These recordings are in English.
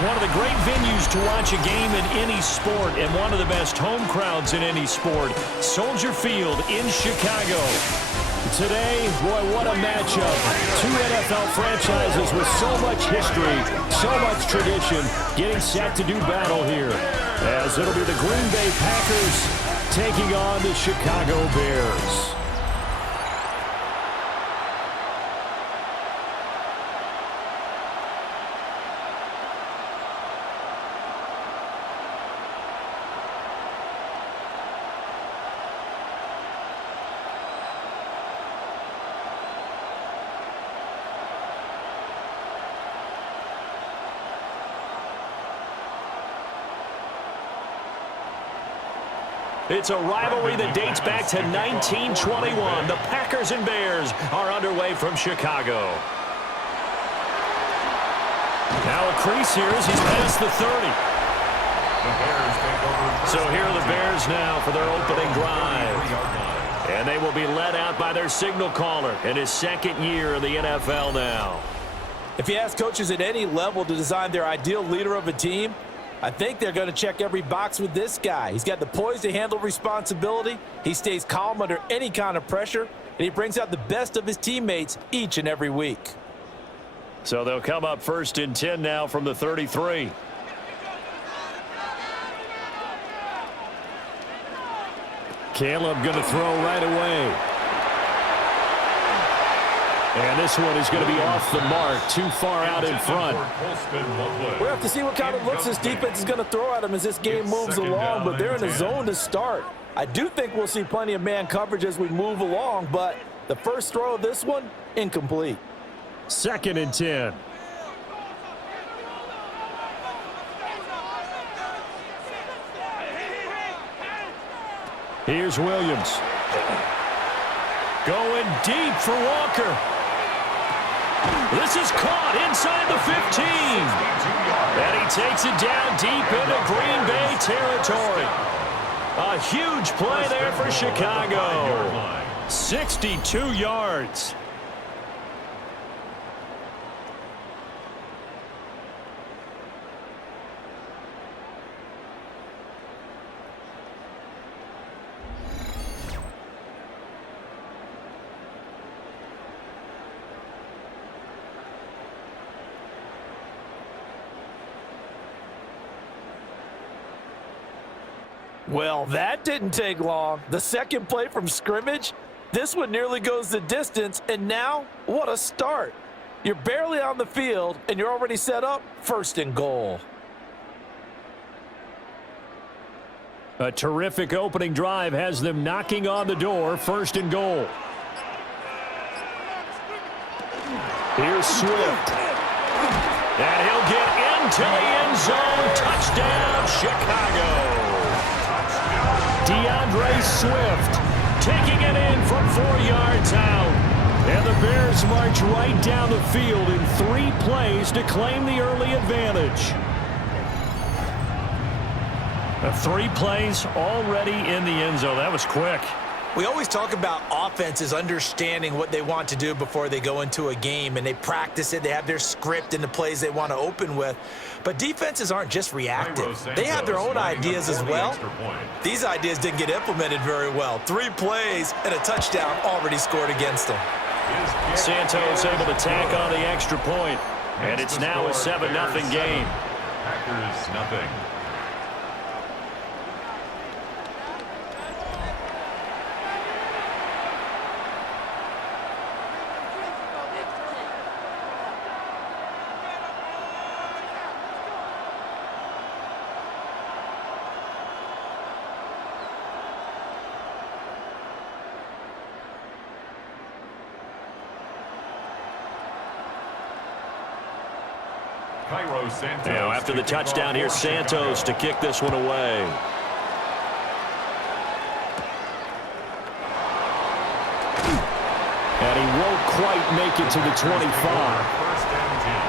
One of the great venues to watch a game in any sport and one of the best home crowds in any sport. Soldier Field in Chicago. Today, boy, what a matchup. Two NFL franchises with so much history, so much tradition, getting set to do battle here. As it'll be the Green Bay Packers taking on the Chicago Bears. It's a rivalry that dates back to 1921. The Packers and Bears are underway from Chicago. Now a crease here as he's past the 30. So here are the Bears now for their opening drive. And they will be led out by their signal caller in his second year in the NFL now. If you ask coaches at any level to design their ideal leader of a team, I think they're going to check every box with this guy. He's got the poise to handle responsibility. He stays calm under any kind of pressure, and he brings out the best of his teammates each and every week. So they'll come up 1st and 10 now from the 33. Caleb going to throw right away. And this one is going to be off the mark, too far out in front. We'll have to see what kind of looks this defense is going to throw at them as this game moves along, but they're in a zone to start. I do think we'll see plenty of man coverage as we move along, but the first throw of this one, incomplete. 2nd and 10. Here's Williams. Going deep for Walker. This is caught inside the 15. And he takes it down deep into Green Bay territory. A huge play there for Chicago. 62 yards. Well, that didn't take long. The second play from scrimmage, this one nearly goes the distance, and now, what a start. You're barely on the field, and you're already set up 1st and goal. A terrific opening drive has them knocking on the door, 1st and goal. Here's Swift. And he'll get into the end zone. Touchdown, Chicago. DeAndre Swift taking it in from 4 yards out. And the Bears march right down the field in 3 plays to claim the early advantage. 3 plays already in the end zone. That was quick. We always talk about offenses understanding what they want to do before they go into a game, and they practice it. They have their script and the plays they want to open with. But defenses aren't just reactive. They have their own ideas as well. These ideas didn't get implemented very well. 3 plays and a touchdown already scored against them. Santos able to tack on the extra point, and it's now a 7-0 game. Packers nothing. Now, after the touchdown, here's Santos to kick this one away. And he won't quite make it to the 25.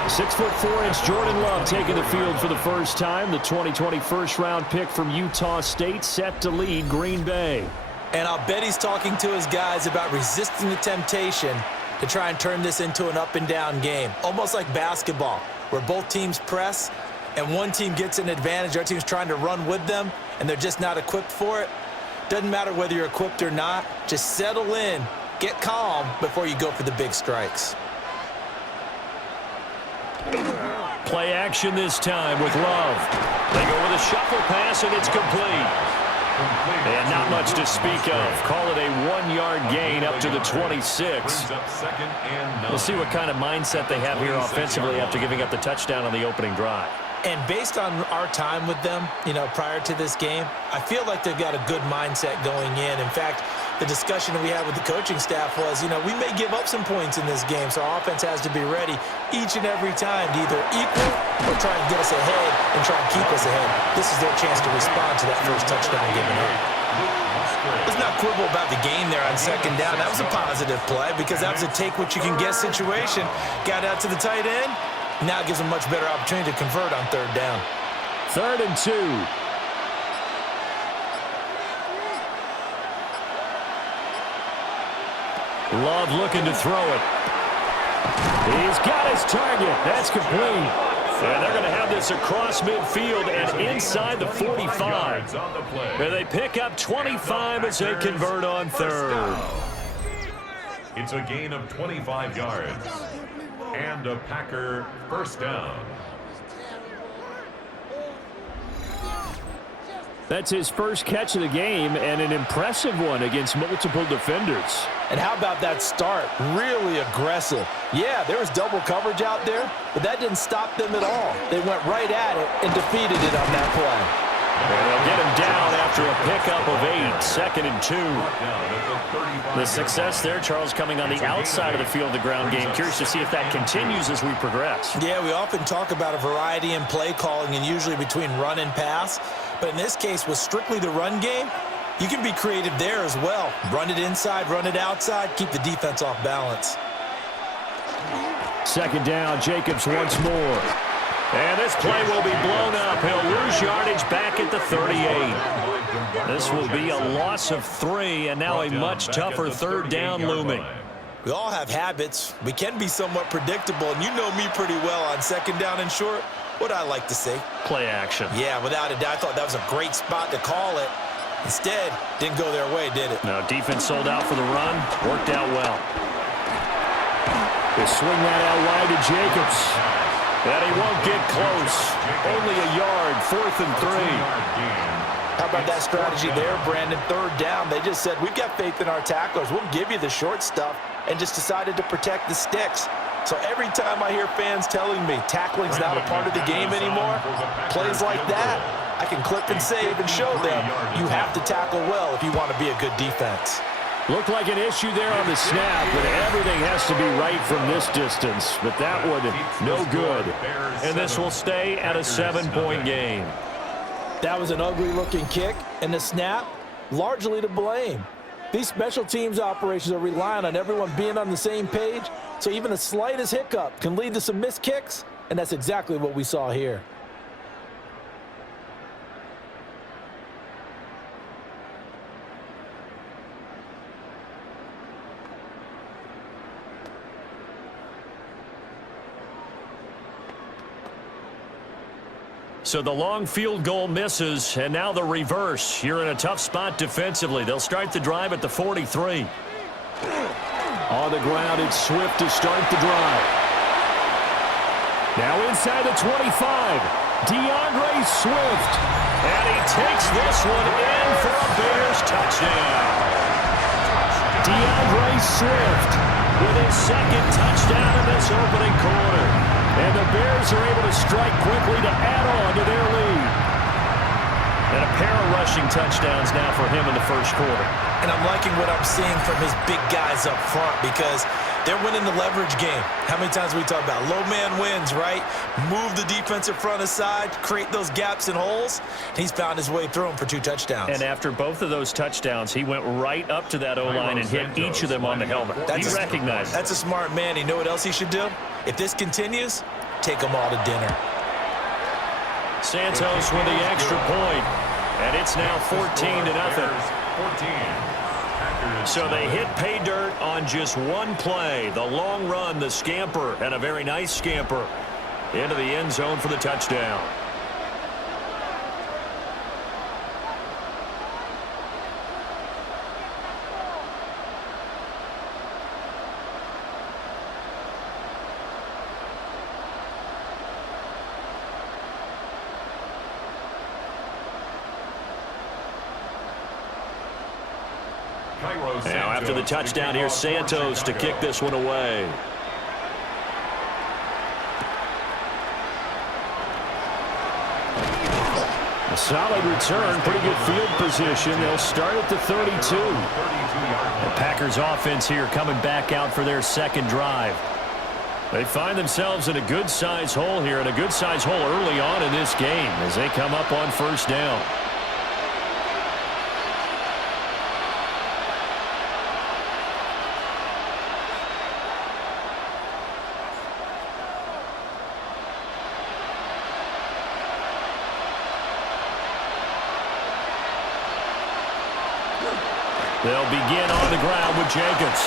6'4" Jordan Love taking the field for the first time. The 2020 first-round pick from Utah State set to lead Green Bay. And I'll bet he's talking to his guys about resisting the temptation to try and turn this into an up-and-down game, almost like basketball, where both teams press, and one team gets an advantage, our team's trying to run with them, and they're just not equipped for it, doesn't matter whether you're equipped or not, just settle in, get calm before you go for the big strikes. Play action this time with Love. They go with a shuffle pass, and it's complete. And not much to speak of. Call it a 1-yard gain up to the 26. We'll see what kind of mindset they have here offensively after giving up the touchdown on the opening drive. And based on our time with them, prior to this game, I feel like they've got a good mindset going in. In fact, the discussion that we had with the coaching staff was, we may give up some points in this game, so our offense has to be ready each and every time to either equal or try and get us ahead and try and keep us ahead. This is their chance to respond to that first touchdown given up. Let's not quibble about the game there on second down. That was a positive play because that was a take-what-you-can-get situation. Got out to the tight end. Now it gives them a much better opportunity to convert on third down. 3rd and 2. Love looking to throw it. He's got his target. That's complete. And they're going to have this across midfield and inside the 45. And they pick up 25 as they convert on third. It's a gain of 25 yards. And a Packer first down. That's his first catch of the game, and an impressive one against multiple defenders. And how about that start? Really aggressive. Yeah, there was double coverage out there, but that didn't stop them at all. They went right at it and defeated it on that play. And they'll get him down after a pickup of 8, 2nd and 2. The success there, Charles, coming on the outside of the field, the ground game. Curious to see if that continues as we progress. Yeah, we often talk about a variety in play calling and usually between run and pass. But in this case, with strictly the run game, you can be creative there as well. Run it inside, run it outside, keep the defense off balance. 2nd down, Jacobs once more. And this play will be blown up. He'll lose yardage back at the 38. This will be a loss of 3, and now a much tougher 3rd down looming. We all have habits. We can be somewhat predictable, and you know me pretty well on 2nd down and short. What I like to say? Play action. Yeah, without a doubt, I thought that was a great spot to call it. Instead, didn't go their way, did it? No, defense sold out for the run. Worked out well. They swing that out wide to Jacobs. And he won't get close. Only a yard, 4th and 3. How about that strategy there, Brandon? 3rd down. They just said, we've got faith in our tacklers. We'll give you the short stuff, and just decided to protect the sticks. So every time I hear fans telling me tackling's not a part of the game anymore, plays like that, I can clip and save and show them you have to tackle well if you want to be a good defense. Looked like an issue there on the snap, but everything has to be right from this distance. But that one, no good. And this will stay at a 7-point game. That was an ugly-looking kick, and the snap, largely to blame. These special teams operations are relying on everyone being on the same page, so even the slightest hiccup can lead to some missed kicks, and that's exactly what we saw here. So the long field goal misses, and now the reverse. You're in a tough spot defensively. They'll start the drive at the 43. On the ground, it's Swift to start the drive. Now inside the 25, DeAndre Swift. And he takes this one in for a Bears touchdown. DeAndre Swift with his 2nd touchdown in this opening quarter. And the Bears are able to strike quickly to add on to their lead. And a pair of rushing touchdowns now for him in the first quarter. And I'm liking what I'm seeing from his big guys up front because they're winning the leverage game. How many times we talk about low man wins, right? Move the defensive front aside, create those gaps and holes. He's found his way through them for 2 touchdowns. And after both of those touchdowns, he went right up to that O-line and hit each of them on the helmet. He recognized it. That's a smart man. You know what else he should do? If this continues, take them all to dinner. Santos with the extra point, and it's now 14-0. So they hit pay dirt on just one play. The long run, the scamper, and a very nice scamper. into the end zone for the touchdown. Now after the touchdown, here's Santos to kick this one away. A solid return, pretty good field position. They'll start at the 32. The Packers offense here coming back out for their second drive. They find themselves in a good-sized hole here, and a good-sized hole early on in this game as they come up on first down. They'll begin on the ground with Jenkins.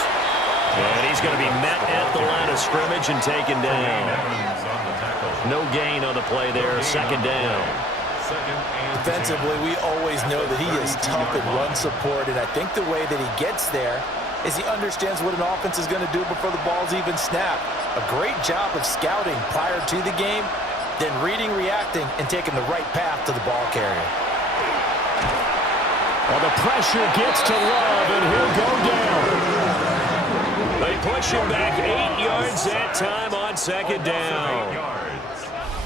And he's going to be met at the line of scrimmage and taken down. No gain on the play there, second down. Defensively, we always know that he is tough in run support, and I think the way that he gets there is he understands what an offense is going to do before the ball's even snapped. A great job of scouting prior to the game, then reading, reacting, and taking the right path to the ball carrier. Well, the pressure gets to Love, and he'll go down. They push him back 8 yards that time on second down.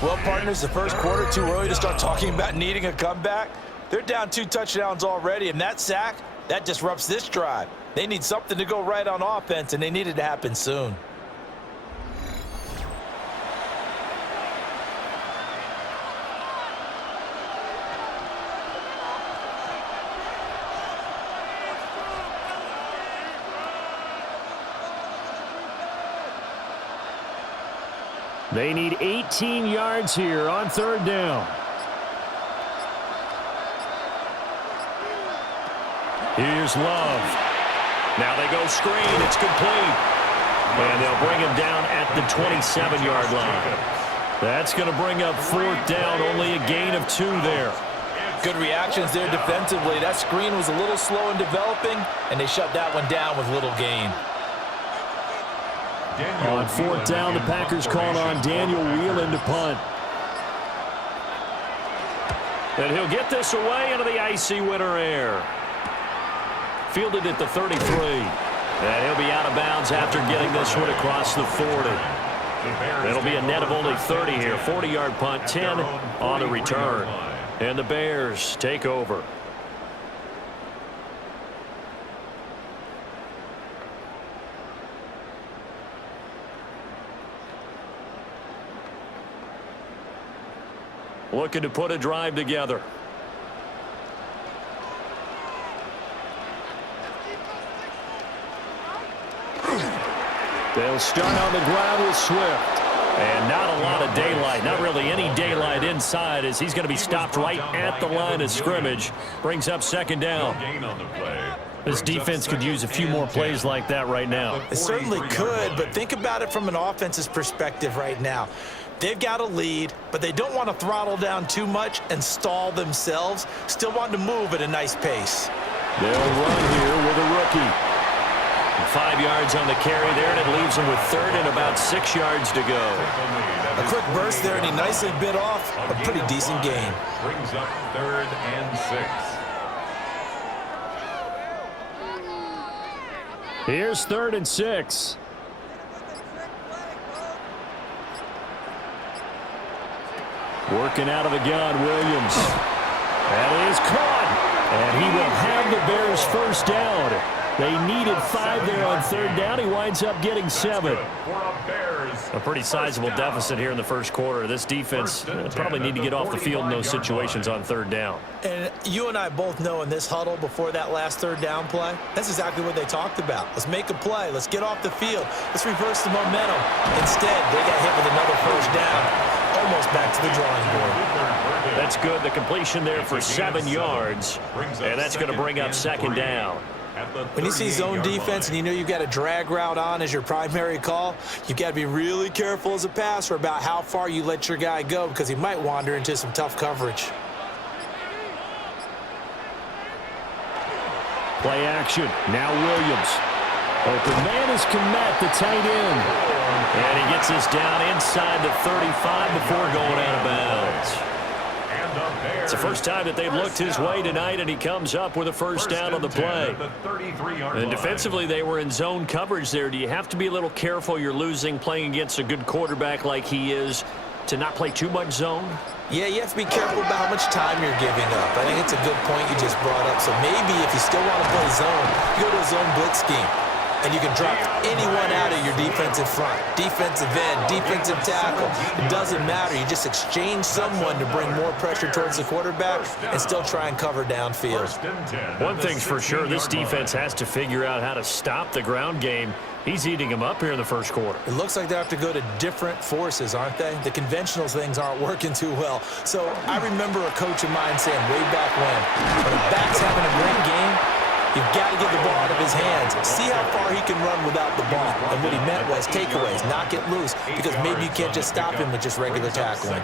Well, partners, the first quarter, too early to start talking about needing a comeback. They're down 2 touchdowns already, and that sack, that disrupts this drive. They need something to go right on offense, and they need it to happen soon. They need 18 yards here on third down. Here's Love. Now they go screen. It's complete. And they'll bring him down at the 27-yard line. That's going to bring up fourth down. Only a gain of 2 there. Good reactions there defensively. That screen was a little slow in developing, and they shut that one down with little gain. On fourth down, the Packers called on Daniel Whelan to punt. And he'll get this away into the icy winter air. Fielded at the 33. And he'll be out of bounds after getting this one across the 40. It'll be a net of only 30 here. 40-yard punt, 10 on the return. And the Bears take over. Looking to put a drive together. They'll start on the ground with Swift. And not a lot of daylight. Not really any daylight inside as he's going to be stopped right at the line of scrimmage. Brings up second down. This defense could use a few more plays like that right now. It certainly could, but think about it from an offense's perspective right now. They've got a lead, but they don't want to throttle down too much and stall themselves. Still want to move at a nice pace. They'll run here with a rookie. 5 yards on the carry there, and it leaves them with third and about 6 yards to go. A quick burst there, and he nicely bit off a pretty decent gain. Brings up 3rd and 6. Here's 3rd and 6. Working out of the gun, Williams. That is caught. And he will have the Bears first down. They needed 5 there on third down. He winds up getting 7. A pretty sizable deficit here in the first quarter. This defense probably need to get off the field in those situations on third down. And you and I both know in this huddle before that last third down play, that's exactly what they talked about. Let's make a play. Let's get off the field. Let's reverse the momentum. Instead, they got hit with another first down. Almost back to the drawing board. That's good. The completion there for 7 yards. And that's going to bring up second down. When you see zone defense and you know you've got a drag route on as your primary call, you've got to be really careful as a passer about how far you let your guy go because he might wander into some tough coverage. Play action. Now Williams. Open man is Komet, the tight end. And he gets this down inside the 35 before going out of bounds. It's the first time that they've looked his way tonight, and he comes up with a first down on the play. And defensively, they were in zone coverage there. Do you have to be a little careful? You're losing playing against a good quarterback like he is to not play too much zone? Yeah, you have to be careful about how much time you're giving up. I think it's a good point you just brought up. So maybe if you still want to play zone, you go to a zone blitz scheme. And you can drop anyone out of your defensive front, defensive end, defensive tackle. It doesn't matter. You just exchange someone to bring more pressure towards the quarterback and still try and cover downfield. One thing's for sure, this defense has to figure out how to stop the ground game. He's eating them up here in the first quarter. It looks like they have to go to different forces, aren't they? The conventional things aren't working too well. So I remember a coach of mine saying way back when a back's having a great game, you've got to get the ball out of his hands. See how far he can run without the ball. And what he meant was takeaways, knock it loose, because maybe you can't just stop him with just regular tackling.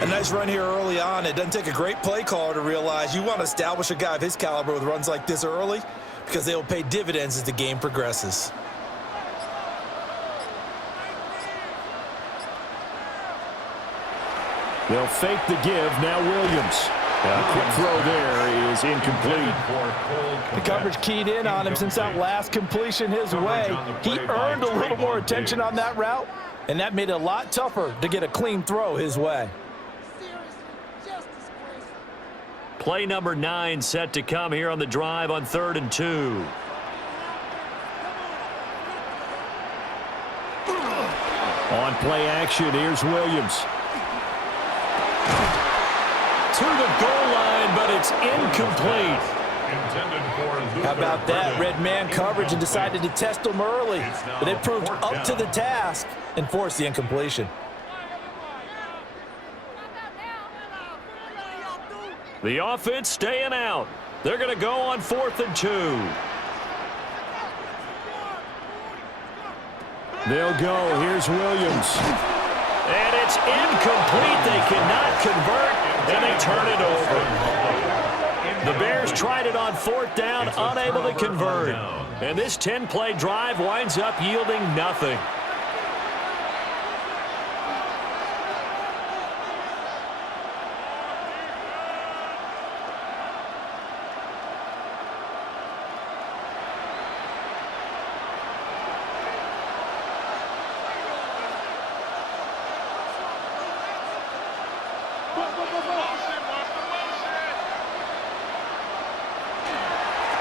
A nice run here early on. It doesn't take a great play caller to realize you want to establish a guy of his caliber with runs like this early because they will pay dividends as the game progresses. They'll fake the give. Now Williams. A quick throw there is incomplete. The coverage keyed in on him since that last completion his way. He earned a little more attention on that route, and that made it a lot tougher to get a clean throw his way. Play number 9 set to come here on the drive on 3rd and 2. On play action, here's Williams. To the goal line, but it's incomplete. How about that? Red man coverage and decided to test him early, but it proved up to the task and forced the incompletion. The offense staying out. They're going to go on 4th and 2. They'll go. Here's Williams. And it's incomplete. They cannot convert, and they turn it over. The Bears tried it on 4th down, unable to convert. And this 10-play drive winds up yielding nothing.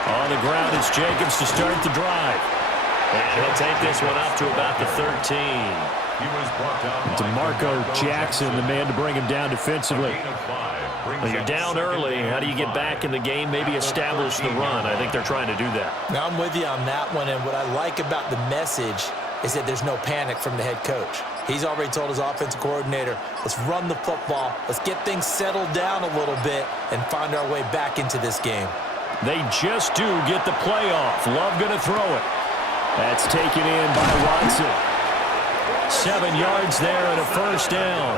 On the ground is Jacobs to start the drive. And he'll take this one up to about the 13. DeMarco Jackson, the man to bring him down defensively. Well, you're down early. How do you get back in the game, maybe establish the run? I think they're trying to do that. Now, I'm with you on that one, and what I like about the message is that there's no panic from the head coach. He's already told his offensive coordinator, let's run the football, let's get things settled down a little bit and find our way back into this game. They just do get the playoff. Love going to throw it. That's taken in by Watson. 7 yards there and a first down.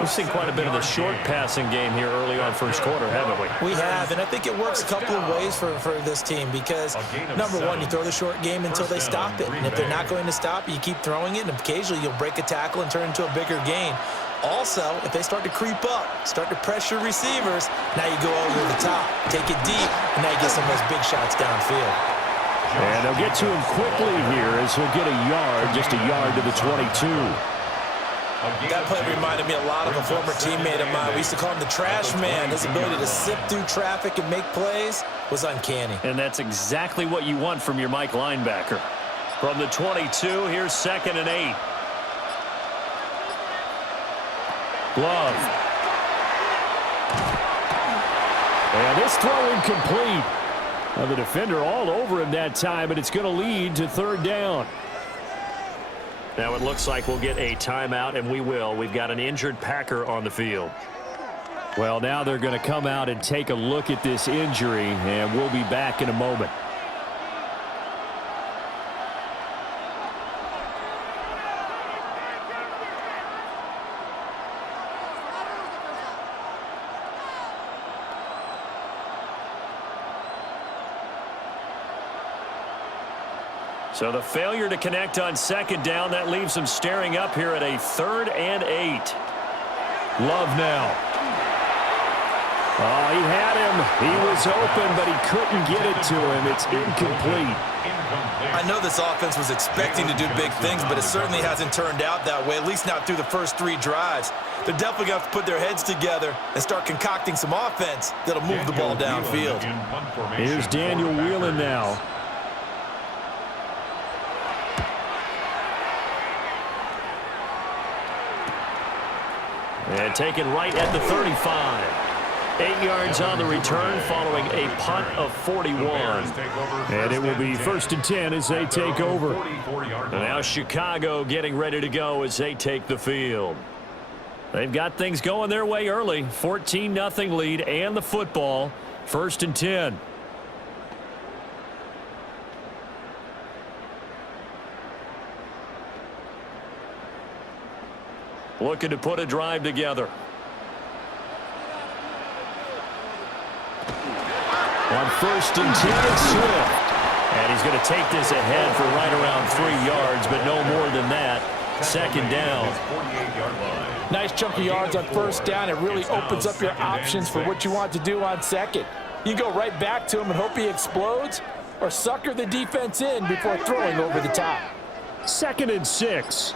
We've seen quite a bit of the short passing game here early on first quarter, haven't we? We have, and I think it works a couple of ways for this team because, number one, you throw the short game until they stop it. And if they're not going to stop it, you keep throwing it, and occasionally you'll break a tackle and turn into a bigger gain. Also, if they start to creep up, start to pressure receivers, now you go over the top, take it deep, and now you get some of those big shots downfield. And they'll get to him quickly here as he'll get a yard, just a yard to the 22. That play reminded me a lot of a former teammate of mine. We used to call him the trash man. His ability to sift through traffic and make plays was uncanny. And that's exactly what you want from your Mike linebacker. From the 22, here's 2nd and 8. Glove. And this throw incomplete. Well, the defender all over him that time, but it's going to lead to 3rd down. Now it looks like we'll get a timeout, and we will. We've got an injured Packer on the field. Well, now they're going to come out and take a look at this injury, and we'll be back in a moment. So the failure to connect on second down, that leaves them staring up here at a 3rd and 8. Love now. Oh, he had him. He was open, but he couldn't get it to him. It's incomplete. I know this offense was expecting to do big things, but it certainly hasn't turned out that way, at least not through the first 3 drives. They're definitely going to have to put their heads together and start concocting some offense that'll move the ball downfield. Here's Daniel Whelan now. And taken right at the 35. 8 yards on the return following a punt of 41. And it will be 1st and 10 as they take over. And now Chicago getting ready to go as they take the field. They've got things going their way early. 14-0 lead and the football. 1st and 10. Looking to put a drive together. On 1st and 10, Swift. And he's going to take this ahead for right around 3 yards, but no more than that. 2nd down. Nice chunk of yards on 1st down. It really opens up your options for what you want to do on 2nd. You go right back to him and hope he explodes, or sucker the defense in before throwing over the top. 2nd and 6.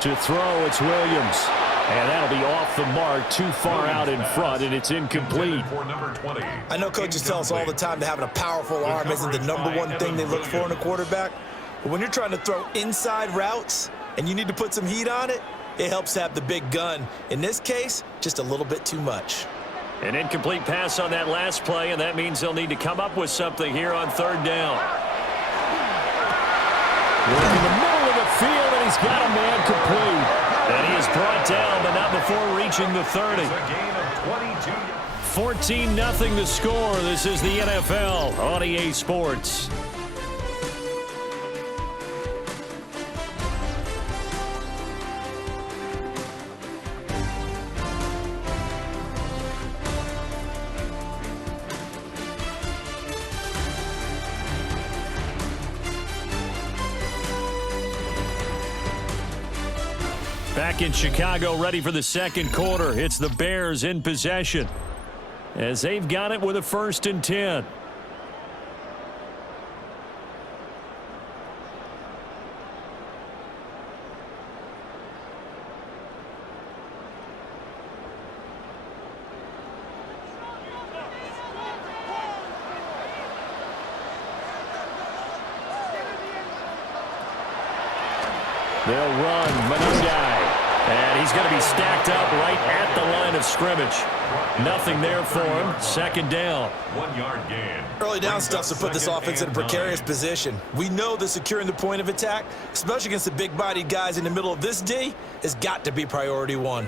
To throw, it's Williams. And that'll be off the mark, too far out in front, and it's incomplete. I know coaches tell us all the time that having a powerful arm isn't the #1 thing they look for in a quarterback. But when you're trying to throw inside routes and you need to put some heat on it, it helps to have the big gun. In this case, just a little bit too much. An incomplete pass on that last play, and that means they'll need to come up with something here on 3rd down. Look in the middle of the field, and he's got a man complete. And he is brought down, but not before reaching the 30. 14-0 the score. This is the NFL on EA Sports. Back in Chicago, ready for the 2nd quarter. It's the Bears in possession as they've got it with a 1st and 10. They'll run Manungai. And he's going to be stacked up right at the line of scrimmage. Nothing there for him. 2nd down. 1 yard gain. Early down stuff to put this offense in a precarious position. We know that securing the point of attack, especially against the big-bodied guys in the middle of this D, has got to be priority 1.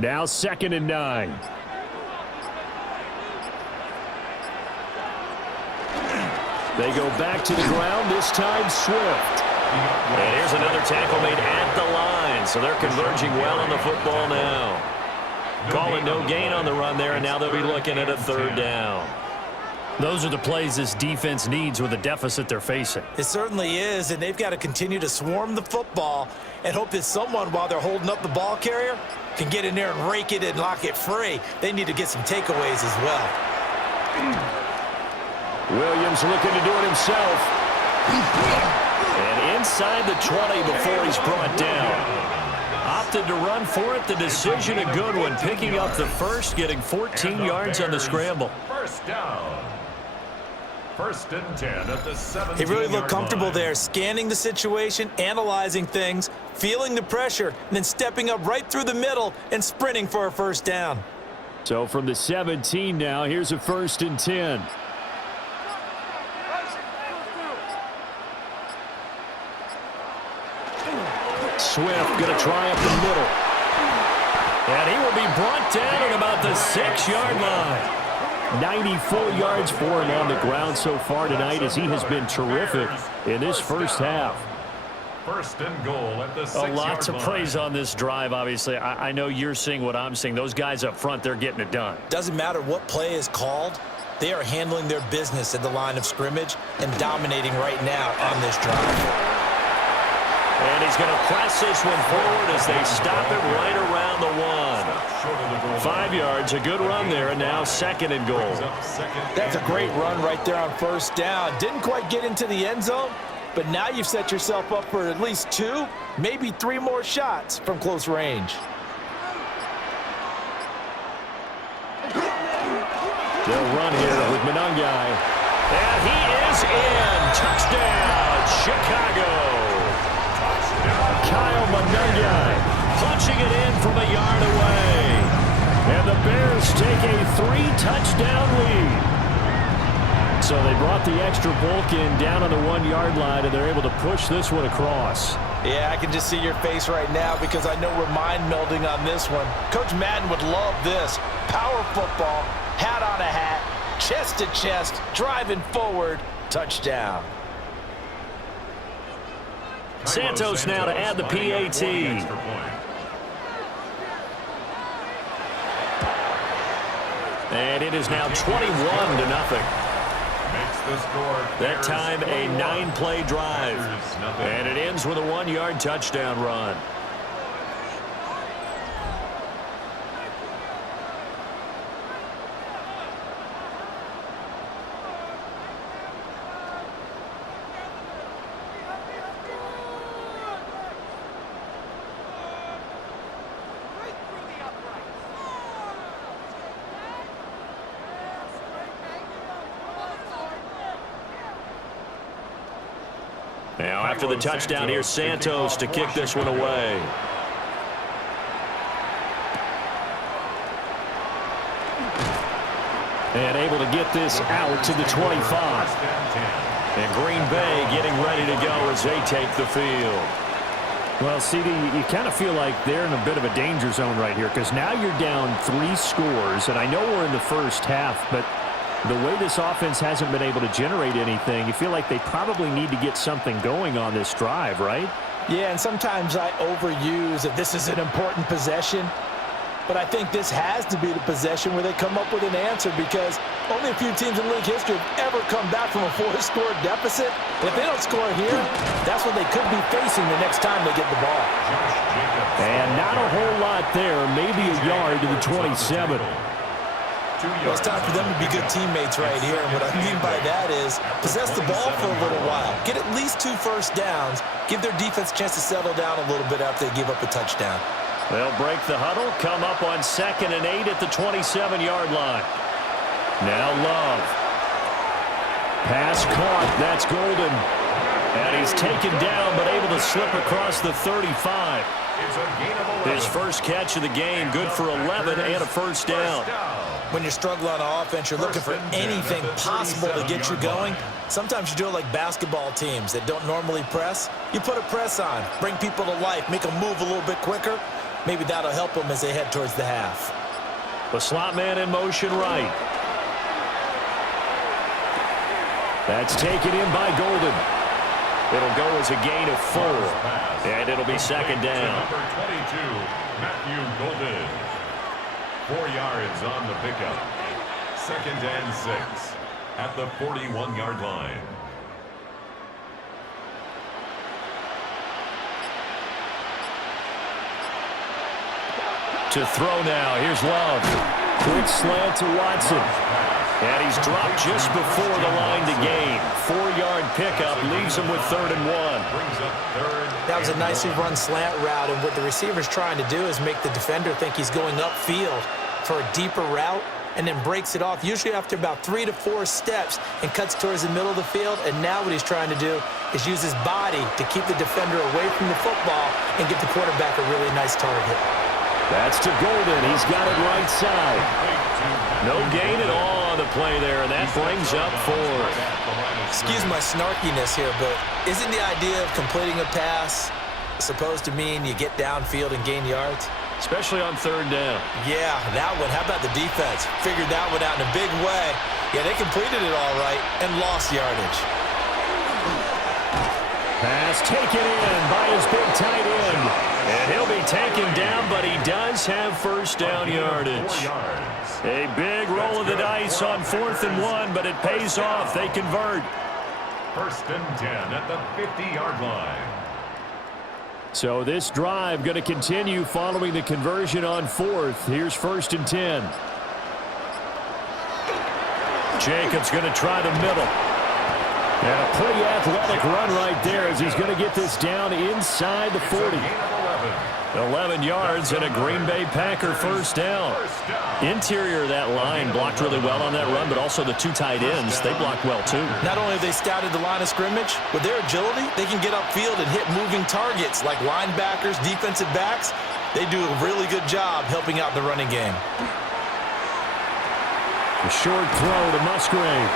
Now 2nd and 9. They go back to the ground, this time Swift. And here's another tackle made at the line, so they're converging well on the football now. Calling no gain on the run there, and now they'll be looking at a 3rd down. Those are the plays this defense needs with the deficit they're facing. It certainly is, and they've got to continue to swarm the football and hope that someone, while they're holding up the ball carrier, can get in there and rake it and lock it free. They need to get some takeaways as well. Williams looking to do it himself. And inside the 20 before he's brought down. Opted to run for it. The decision a good one. Picking up the first, getting 14 yards on the scramble. 1st down. 1st and 10 at the 17-yard He really looked comfortable line. there, scanning the situation, analyzing things, feeling the pressure, and then stepping up right through the middle and sprinting for a 1st down. So from the 17 now, here's a 1st and 10. Swift going to try up the middle. And he will be brought down at about the 6-yard line. 94 yards for him on the ground so far tonight as he has been terrific in this first half. First and goal at the 6-yard line. Lots of praise on this drive, obviously. I know you're seeing what I'm seeing. Those guys up front, they're getting it done. Doesn't matter what play is called. They are handling their business at the line of scrimmage and dominating right now on this drive. And he's going to press this one forward as they stop it right around the 1. 5 yards, a good run there, and now second and goal. That's a great run right there on first down. Didn't quite get into the end zone, but now you've set yourself up for at least 2, maybe 3 more shots from close range. They'll run here with Monangai. And he is in. Touchdown, Chicago. Kyle Monangai punching it in from a yard away. And the Bears take a 3-touchdown lead. So they brought the extra bulk in down on the 1-yard line, and they're able to push this one across. Yeah, I can just see your face right now because I know we're mind melding on this one. Coach Madden would love this. Power football, hat on a hat, chest to chest, driving forward, touchdown. Santos now to add the PAT. And it is now 21-0. That time a 9-play drive. And it ends with a 1-yard touchdown run. Now after the touchdown, here's Santos to kick this one away. And able to get this out to the 25. And Green Bay getting ready to go as they take the field. Well, CD, you kind of feel like they're in a bit of a danger zone right here because now you're down 3 scores, and I know we're in the first half, but the way this offense hasn't been able to generate anything, you feel like they probably need to get something going on this drive, right? Yeah, and sometimes I overuse that this is an important possession, but I think this has to be the possession where they come up with an answer because only a few teams in league history have ever come back from a 4-score deficit. If they don't score here, that's what they could be facing the next time they get the ball. And not a whole lot there, maybe a yard to the 27. Well, it's time for them to be good teammates right here. And what I mean by that is possess the ball for a little while. Get at least 2 first downs. Give their defense a chance to settle down a little bit after they give up a touchdown. They'll break the huddle, come up on 2nd and 8 at the 27-yard line. Now Love. Pass caught. That's Golden. And he's taken down but able to slip across the 35. His first catch of the game, good for 11 and a first down. When you're struggling on offense, you're looking for anything possible to get you going. Sometimes you do it like basketball teams that don't normally press. You put a press on, bring people to life, make them move a little bit quicker. Maybe that'll help them as they head towards the half. The slot man in motion right. That's taken in by Golden. It'll go as a gain of 4. And it'll be 2nd down. Number 22, Matthew Golden. 4 yards on the pickup. 2nd and 6 at the 41-yard line. To throw now. Here's Love. Quick slant to Watson. And he's dropped just before the line to gain. 4-yard pickup leaves him with 3rd and 1. That was a nicely run slant route, and what the receiver's trying to do is make the defender think he's going upfield for a deeper route and then breaks it off, usually after about 3 to 4 steps, and cuts towards the middle of the field. And now what he's trying to do is use his body to keep the defender away from the football and get the quarterback a really nice target. That's to Golden. He's got it right side. No gain at all on the play there, and that brings up 4. Excuse my snarkiness here, but isn't the idea of completing a pass supposed to mean you get downfield and gain yards? Especially on third down. Yeah, that one. How about the defense? Figured that one out in a big way. Yeah, they completed it all right and lost yardage. Pass taken in by his big tight end. And he'll be taken down, but he does have first down yardage. A big roll of the dice on 4th and 1, but it pays off. They convert. 1st and 10 at the 50-yard line. So this drive going to continue following the conversion on 4th. Here's 1st and 10. Jacobs going to try the middle. And a pretty athletic run right there as he's going to get this down inside the 40. 11 yards and a Green Bay Packer first down. Interior of that line blocked really well on that run, but also the 2 tight ends, they blocked well too. Not only have they scouted the line of scrimmage, with their agility, they can get upfield and hit moving targets like linebackers, defensive backs. They do a really good job helping out the running game. A short throw to Musgrave.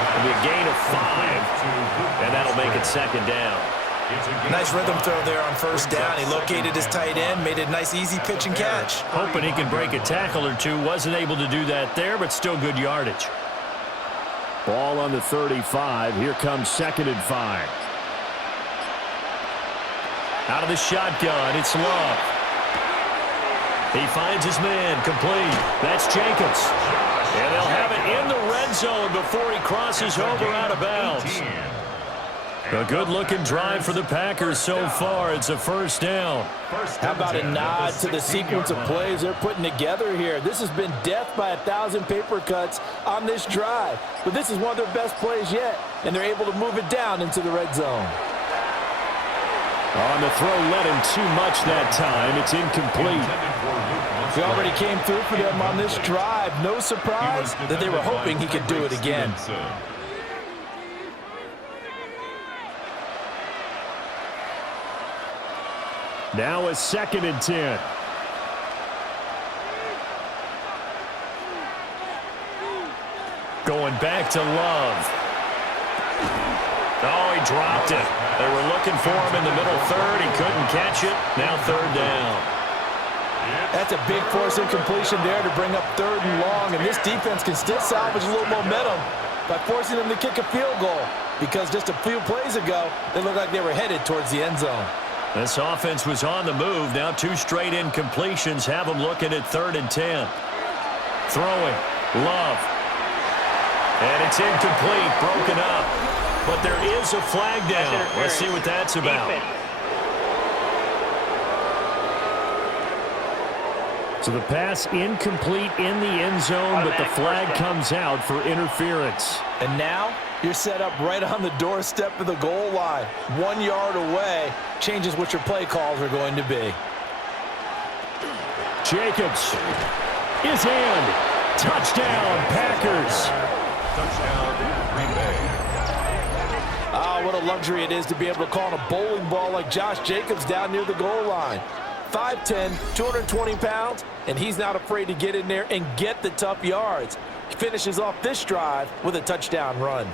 It'll be a gain of 5, and that'll make it 2nd down. Nice rhythm throw there on 1st down. He located his tight end, made it a nice easy pitch and catch. Hoping he can break a tackle or two. Wasn't able to do that there, but still good yardage. Ball on the 35. Here comes 2nd and 5. Out of the shotgun, it's Love. He finds his man, complete. That's Jacobs. And they'll have it in the red zone before he crosses over out of bounds. A good-looking drive for the Packers so far. It's a first down. How about a nod to the sequence of plays they're putting together here? This has been death by 1,000 paper cuts on this drive. But this is one of their best plays yet, and they're able to move it down into the red zone. On the throw, led him too much that time. It's incomplete. He already came through for them on this drive. No surprise that they were hoping he could do it again. Now a 2nd and 10. Going back to Love. Oh, he dropped it. They were looking for him in the middle third. He couldn't catch it. Now 3rd down. That's a big force incompletion there to bring up 3rd and long, and this defense can still salvage a little momentum by forcing them to kick a field goal, because just a few plays ago, they looked like they were headed towards the end zone. This offense was on the move. Now 2 straight incompletions have them looking at 3rd and 10. Throwing. Love. And it's incomplete. Broken up. But there is a flag down. Let's see what that's about. So the pass incomplete in the end zone, but the flag comes out for interference. And now you're set up right on the doorstep of the goal line. 1 yard away changes what your play calls are going to be. Jacobs is in. Touchdown, Packers. Touchdown, Green Bay. Ah, what a luxury it is to be able to call a bowling ball like Josh Jacobs down near the goal line. 5'10", 220 pounds, and he's not afraid to get in there and get the tough yards. He finishes off this drive with a touchdown run.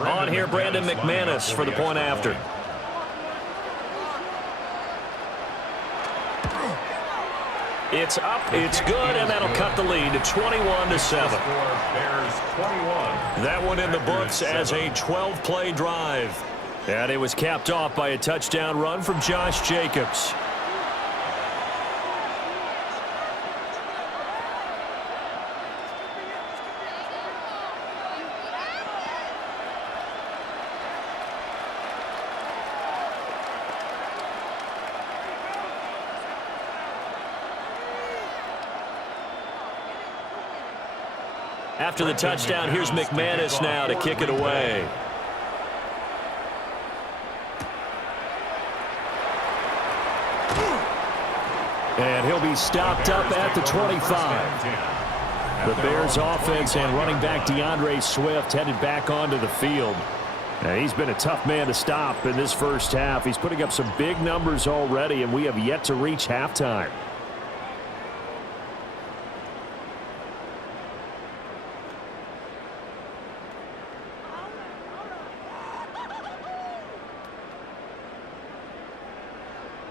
On here, Brandon McManus for the point after. It's up, it's good, and that'll cut the lead to 21-7. That one in the books as a 12-play drive. And it was capped off by a touchdown run from Josh Jacobs. After the touchdown, here's McManus now to kick it away. And he'll be stopped up at the 25. The Bears offense and running back DeAndre Swift headed back onto the field. And he's been a tough man to stop in this first half. He's putting up some big numbers already, and we have yet to reach halftime.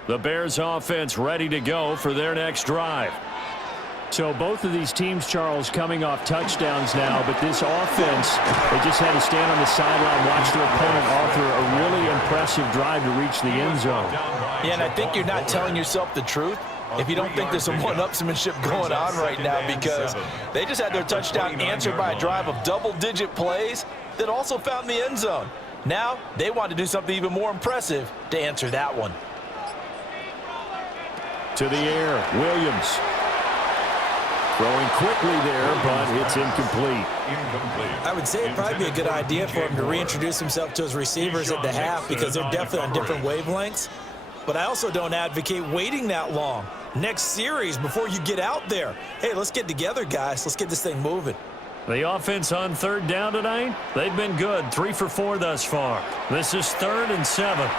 The Bears offense ready to go for their next drive. So both of these teams, Charles, coming off touchdowns now, but this offense, they just had to stand on the sideline, watch their opponent author a really impressive drive to reach the end zone. Yeah, and I think you're not telling yourself the truth if you don't think there's some one-upsmanship going on right now, because they just had their touchdown answered by a drive of double-digit plays that also found the end zone. Now they want to do something even more impressive to answer that one. To the air, Williams. Throwing quickly there, but it's incomplete. I would say it'd probably be a good idea for him to reintroduce himself to his receivers at the half, because they're definitely on different wavelengths. But I also don't advocate waiting that long. Next series, before you get out there. Hey, let's get together, guys. Let's get this thing moving. The offense on third down tonight, they've been good. 3 for 4 thus far. This is 3rd and 7.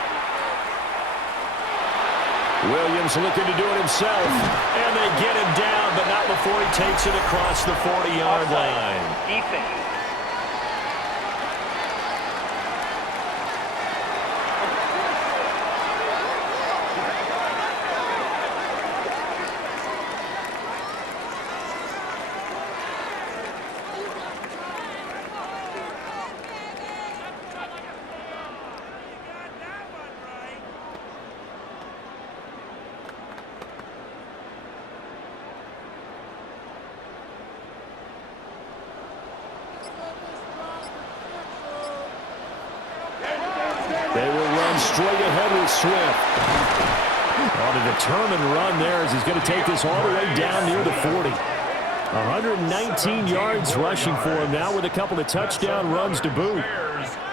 Williams looking to do it himself, and they get him down, but not before he takes it across the 40-yard line. Defense. They will run straight ahead with Swift. On a determined run there as he's going to take this all the way down near the 40. 119 yards rushing for him now with a couple of touchdown runs to boot.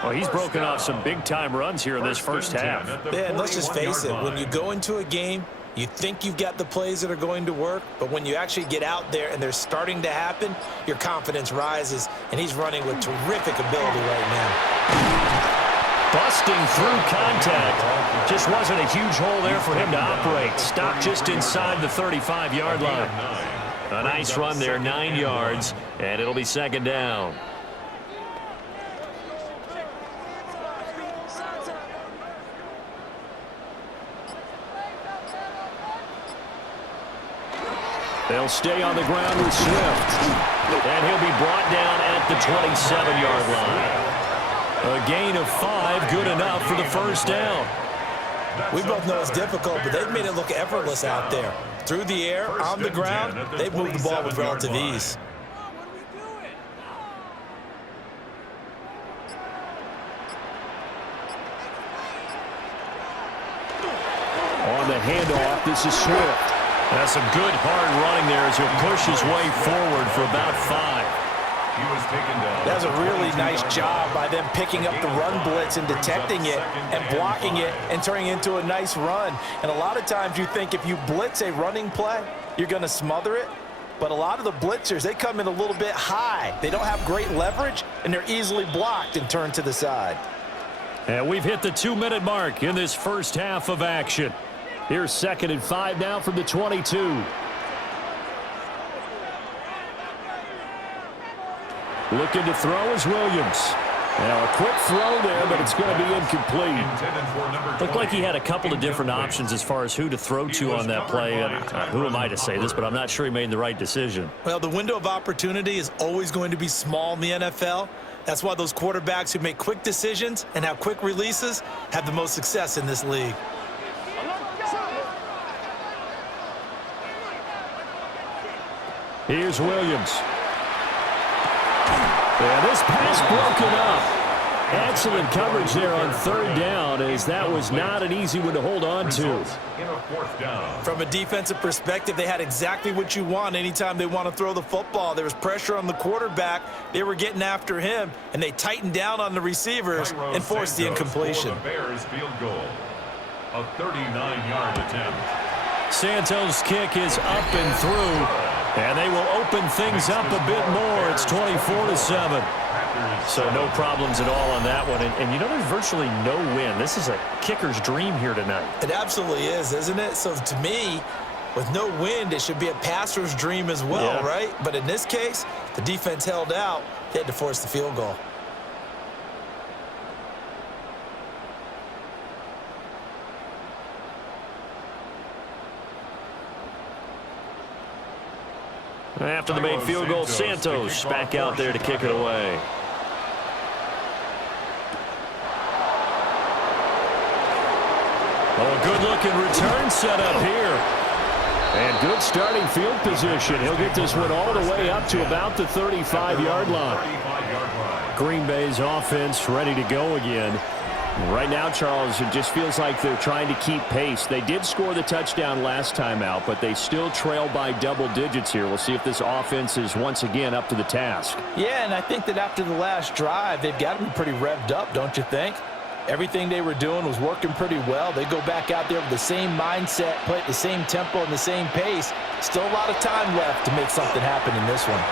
Well, he's broken off some big-time runs here in this first half. Yeah, and let's just face it, when you go into a game, you think you've got the plays that are going to work, but when you actually get out there and they're starting to happen, your confidence rises, and he's running with terrific ability right now. Busting through contact. Just wasn't a huge hole there for him to operate. Stopped just inside the 35-yard line. A nice run there, 9 yards, and it'll be 2nd down. They'll stay on the ground with Swift. And he'll be brought down at the 27-yard line. A gain of 5, good enough for the first down. We both know it's difficult, but they've made it look effortless out there. Through the air, on the ground, they've moved the ball with relative ease. On the handoff, this is Swift. That's some good hard running there as he'll push his way forward for about 5. That's a really nice job by them picking up the run blitz and detecting it and blocking it and turning it into a nice run. And a lot of times you think if you blitz a running play, you're going to smother it. But a lot of the blitzers, they come in a little bit high. They don't have great leverage, and they're easily blocked and turned to the side. And we've hit the 2-minute mark in this first half of action. Here's 2nd and 5 now from the 22. Looking to throw is Williams. Now a quick throw there, but it's going to be incomplete. Looked like he had a couple of different options as far as who to throw to on that play. And who am I to say this, but I'm not sure he made the right decision. Well, the window of opportunity is always going to be small in the NFL. That's why those quarterbacks who make quick decisions and have quick releases have the most success in this league. Here's Williams. And this pass broken up. Excellent coverage there on 3rd down, as that was not an easy one to hold on to. From a defensive perspective, they had exactly what you want anytime they want to throw the football. There was pressure on the quarterback. They were getting after him, and they tightened down on the receivers and forced the incompletion. Bears field goal. A 39-yard attempt. Santos' kick is up and through. And they will open things up a bit more. It's 24-7. So no problems at all on that one. And you know, there's virtually no win. This is a kicker's dream here tonight. It absolutely is, isn't it? So to me, with no wind, it should be a passer's dream as well, right? But in this case, the defense held out. They had to force the field goal. After the made field goal, Santos back out there to kick it away. Oh, good-looking return set up here. And good starting field position. He'll get this one all the way up to about the 35-yard line. Green Bay's offense ready to go again. Right now, Charles, it just feels like they're trying to keep pace. They did score the touchdown last time out, but they still trail by double digits here. We'll see if this offense is once again up to the task. Yeah, and I think that after the last drive, they've got to be pretty revved up, don't you think? Everything they were doing was working pretty well. They go back out there with the same mindset, play at the same tempo and the same pace. Still a lot of time left to make something happen in this one.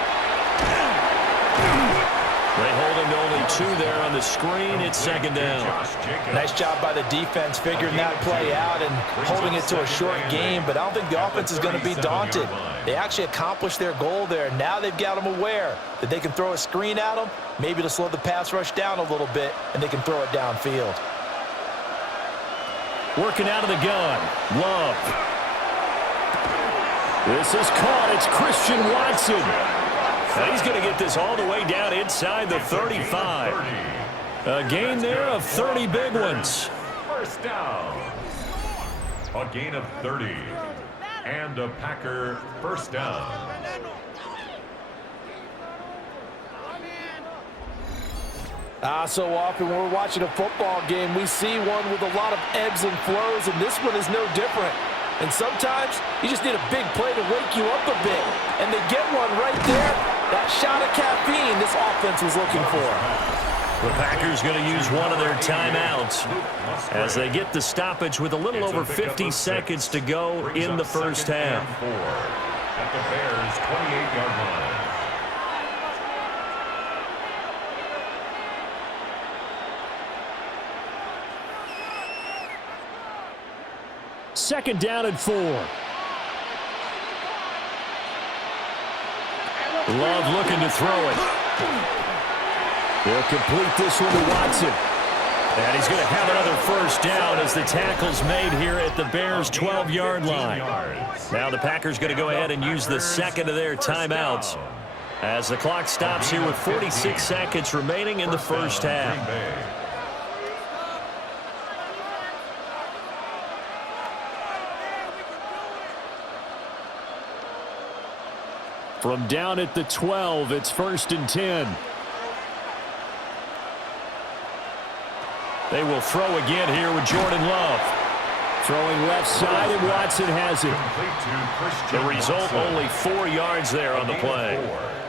They hold him to only 2 there on the screen. It's second down. Nice job by the defense figuring that play out and holding it to a short game, but I don't think the offense is going to be daunted. They actually accomplished their goal there. Now they've got them aware that they can throw a screen at them, maybe to slow the pass rush down a little bit, and they can throw it downfield. Working out of the gun. Love. This is caught. It's Christian Watson. And he's going to get this all the way down inside the 35. A gain there of 30 big ones. First down. A gain of 30. And a Packer first down. So often when we're watching a football game, we see one with a lot of ebbs and flows, and this one is no different. And sometimes you just need a big play to wake you up a bit. And they get one right there. That shot of caffeine this offense was looking for. The Packers going to use one of their timeouts as they get the stoppage with a little over 50 seconds to go in the first half. At the Bears' 28-yard line. Second down and 4. Love looking to throw it. They'll complete this one to Watson. And he's going to have another first down as the tackle's made here at the Bears' 12-yard line. Now the Packers going to go ahead and use the second of their timeouts as the clock stops here with 46 seconds remaining in the first half. From down at the 12, it's 1st and 10. They will throw again here with Jordan Love. Throwing left side, and Watson has it. The result, only 4 yards there on the play.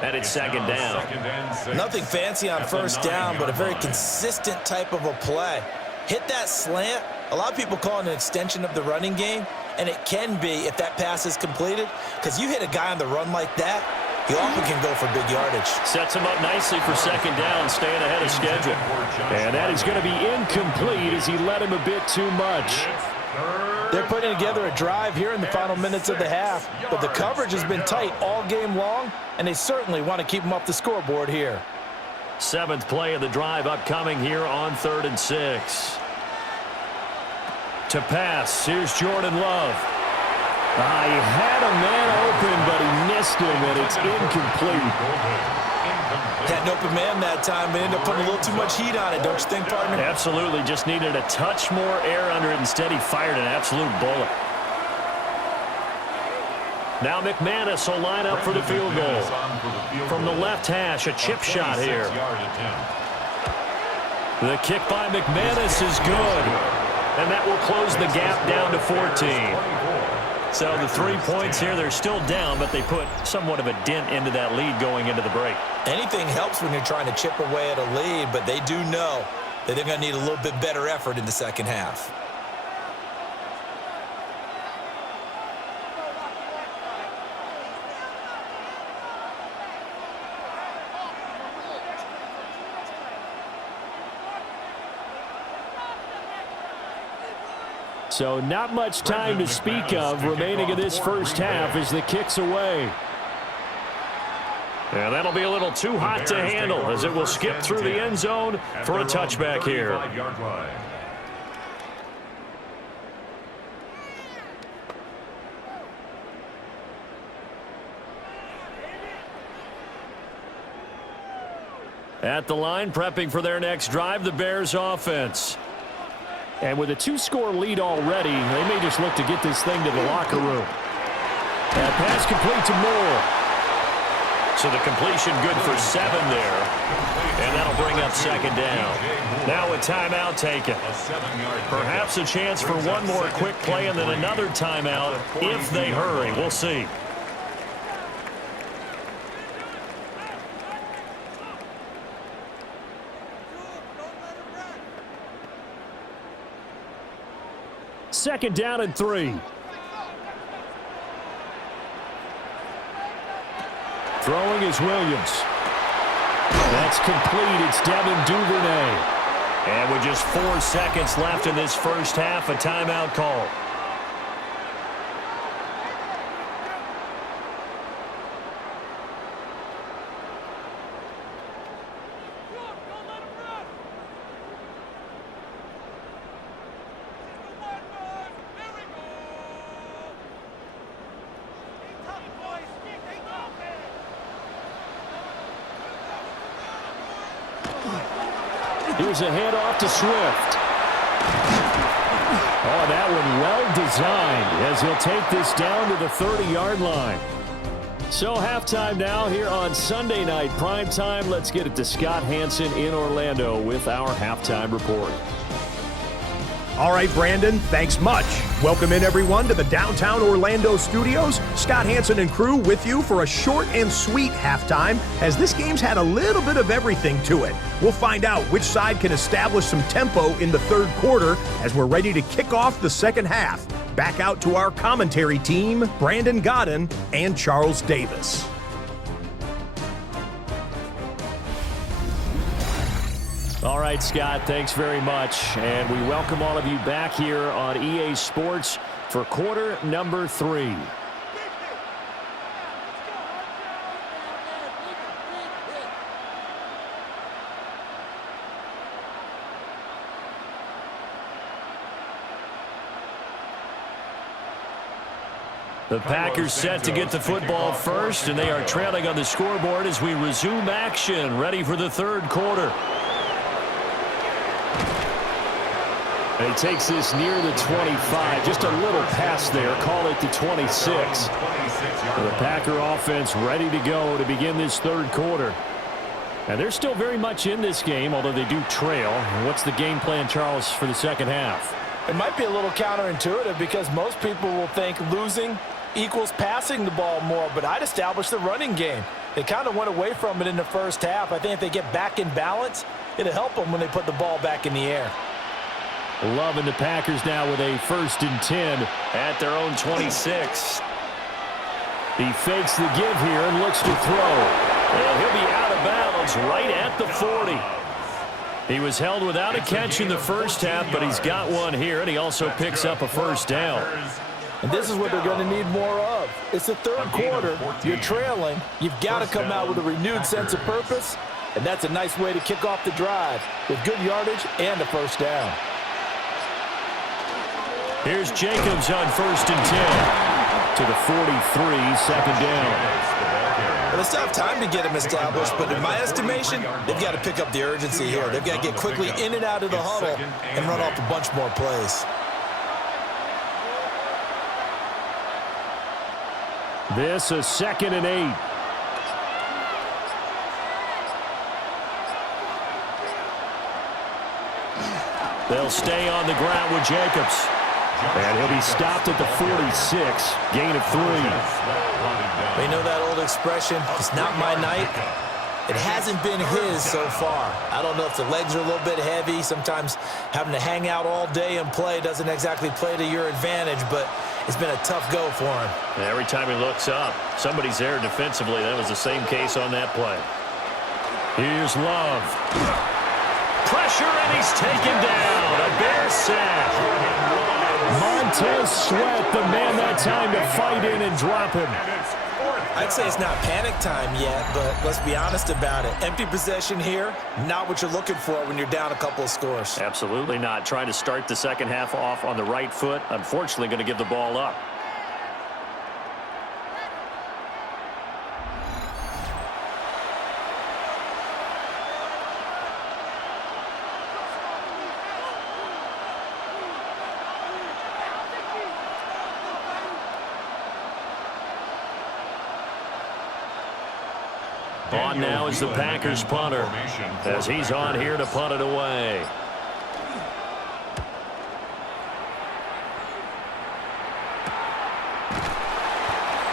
And it's second down. Nothing fancy on first down, but a very consistent type of a play. Hit that slant. A lot of people call it an extension of the running game, and it can be if that pass is completed, because you hit a guy on the run like that, he often can go for big yardage. Sets him up nicely for second down, staying ahead of schedule. And that is going to be incomplete as he led him a bit too much. They're putting together a drive here in the final minutes of the half, but the coverage has been tight all game long, and they certainly want to keep them off the scoreboard here. 7th play of the drive upcoming here on 3rd and 6. To pass, here's Jordan Love. He had a man open, but he missed him, and it's incomplete. Had an open man that time, but ended up putting a little too much heat on it, don't you think, partner? Absolutely, just needed a touch more air under it. Instead, he fired an absolute bullet. Now McManus will line up for the field goal. From the left hash, a chip shot here. The kick by McManus is good. And that will close the gap down to 14. So the 3 points here, they're still down, but they put somewhat of a dent into that lead going into the break. Anything helps when you're trying to chip away at a lead, but they do know that they're going to need a little bit better effort in the second half. So not much time to speak of remaining in this first half as the kick's away. And that'll be a little too hot to handle as it will skip through the end zone for a touchback here. At the line, prepping for their next drive, the Bears offense. And with a 2-score lead already, they may just look to get this thing to the locker room. That pass complete to Moore. So the completion good for 7 there. And that'll bring up second down. Now a timeout taken. Perhaps a chance for one more quick play and then another timeout if they hurry. We'll see. Second down and 3. Throwing is Williams. That's complete. It's Devin Duvernay. And with just 4 seconds left in this first half, a timeout call. Here's a handoff to Swift. Oh, that one well designed as he'll take this down to the 30-yard line. So halftime now here on Sunday Night Primetime. Let's get it to Scott Hanson in Orlando with our halftime report. All right, Brandon, thanks much. Welcome in, everyone, to the downtown Orlando studios. Scott Hanson and crew with you for a short and sweet halftime, as this game's had a little bit of everything to it. We'll find out which side can establish some tempo in the third quarter as we're ready to kick off the second half. Back out to our commentary team, Brandon Godden and Charles Davis. All right, Scott, thanks very much. And we welcome all of you back here on EA Sports for quarter number 3. The Packers set to get the football first, and they are trailing on the scoreboard as we resume action, ready for the third quarter. And he takes this near the 25, just a little pass there, call it the 26. The Packer offense ready to go to begin this third quarter. And they're still very much in this game, although they do trail. And what's the game plan, Charles, for the second half? It might be a little counterintuitive because most people will think losing equals passing the ball more, but I'd establish the running game. They kind of went away from it in the first half. I think if they get back in balance, it'll help them when they put the ball back in the air. Loving the Packers now with a 1st and 10 at their own 26. He fakes the give here and looks to throw. And he'll be out of bounds right at the 40. He was held without a catch in the first half, but he's got one here, and he also picks up a first down. And this is what they're going to need more of. It's the third quarter. You're trailing. You've got to come out with a renewed sense of purpose, and that's a nice way to kick off the drive with good yardage and a first down. Here's Jacobs on 1st and 10 to the 43, second down. Well, they still have time to get him established, but in my estimation, they've got to pick up the urgency here. They've got to get quickly in and out of the huddle and run off a bunch more plays. This a 2nd and 8. They'll stay on the ground with Jacobs. And he'll be stopped at the 46, gain of 3. You know that old expression, it's not my night? It hasn't been his so far. I don't know if the legs are a little bit heavy. Sometimes having to hang out all day and play doesn't exactly play to your advantage, but it's been a tough go for him. Every time he looks up, somebody's there defensively. That was the same case on that play. Here's Love. Pressure, and he's taken down. A Bear sack. Montez Sweat, the man that time to fight in and drop him. I'd say it's not panic time yet, but let's be honest about it. Empty possession here, not what you're looking for when you're down a couple of scores. Absolutely not. Trying to start the second half off on the right foot. Unfortunately, going to give the ball up. On now is the Packers punter, as he's on here to punt it away.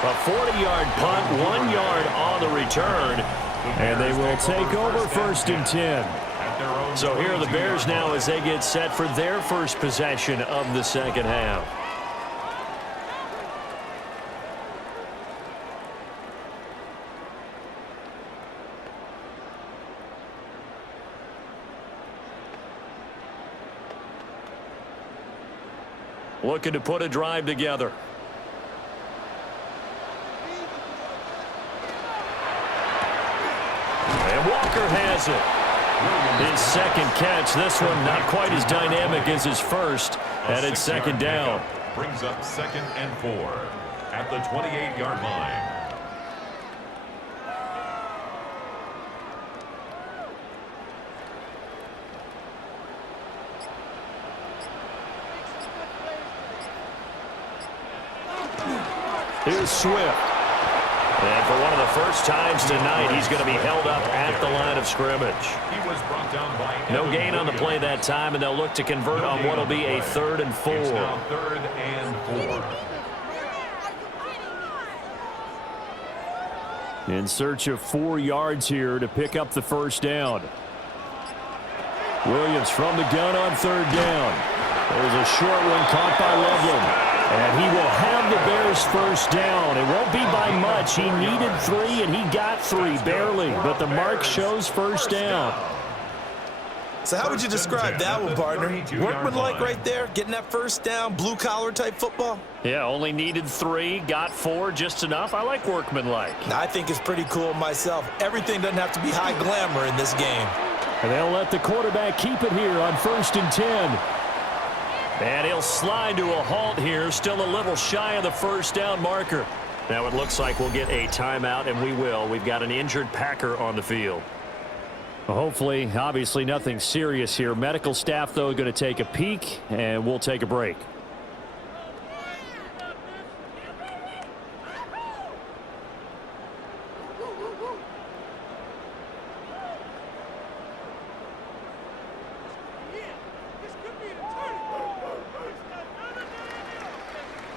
A 40-yard punt, 1 yard on the return, and they will take over 1st and 10. So here are the Bears now as they get set for their first possession of the second half. Looking to put a drive together. And Walker has it. His second catch. This one not quite as dynamic as his first. And it's 2nd down. Brings up 2nd and 4 at the 28-yard line. Here's Swift. And for one of the first times tonight, he's going to be held up at the line of scrimmage. He was brought down by No gain on the play that time, and they'll look to convert on what will be a 3rd and 4. It's now 3rd and 4. In search of 4 yards here to pick up the first down. Williams from the gun on 3rd down. There's a short one caught by Loveland. And he will have the Bears first down. It won't be by much. He needed 3, and he got 3, barely. But the mark shows first down. So how would you describe that one, partner? Workmanlike right there, getting that first down, blue-collar type football? Yeah, only needed 3, got 4, just enough. I like workmanlike. I think it's pretty cool myself. Everything doesn't have to be high glamour in this game. And they'll let the quarterback keep it here on 1st and 10. And he'll slide to a halt here, still a little shy of the first down marker. Now it looks like we'll get a timeout, and we will. We've got an injured Packer on the field. Well, hopefully, obviously nothing serious here. Medical staff, though, going to take a peek, and we'll take a break.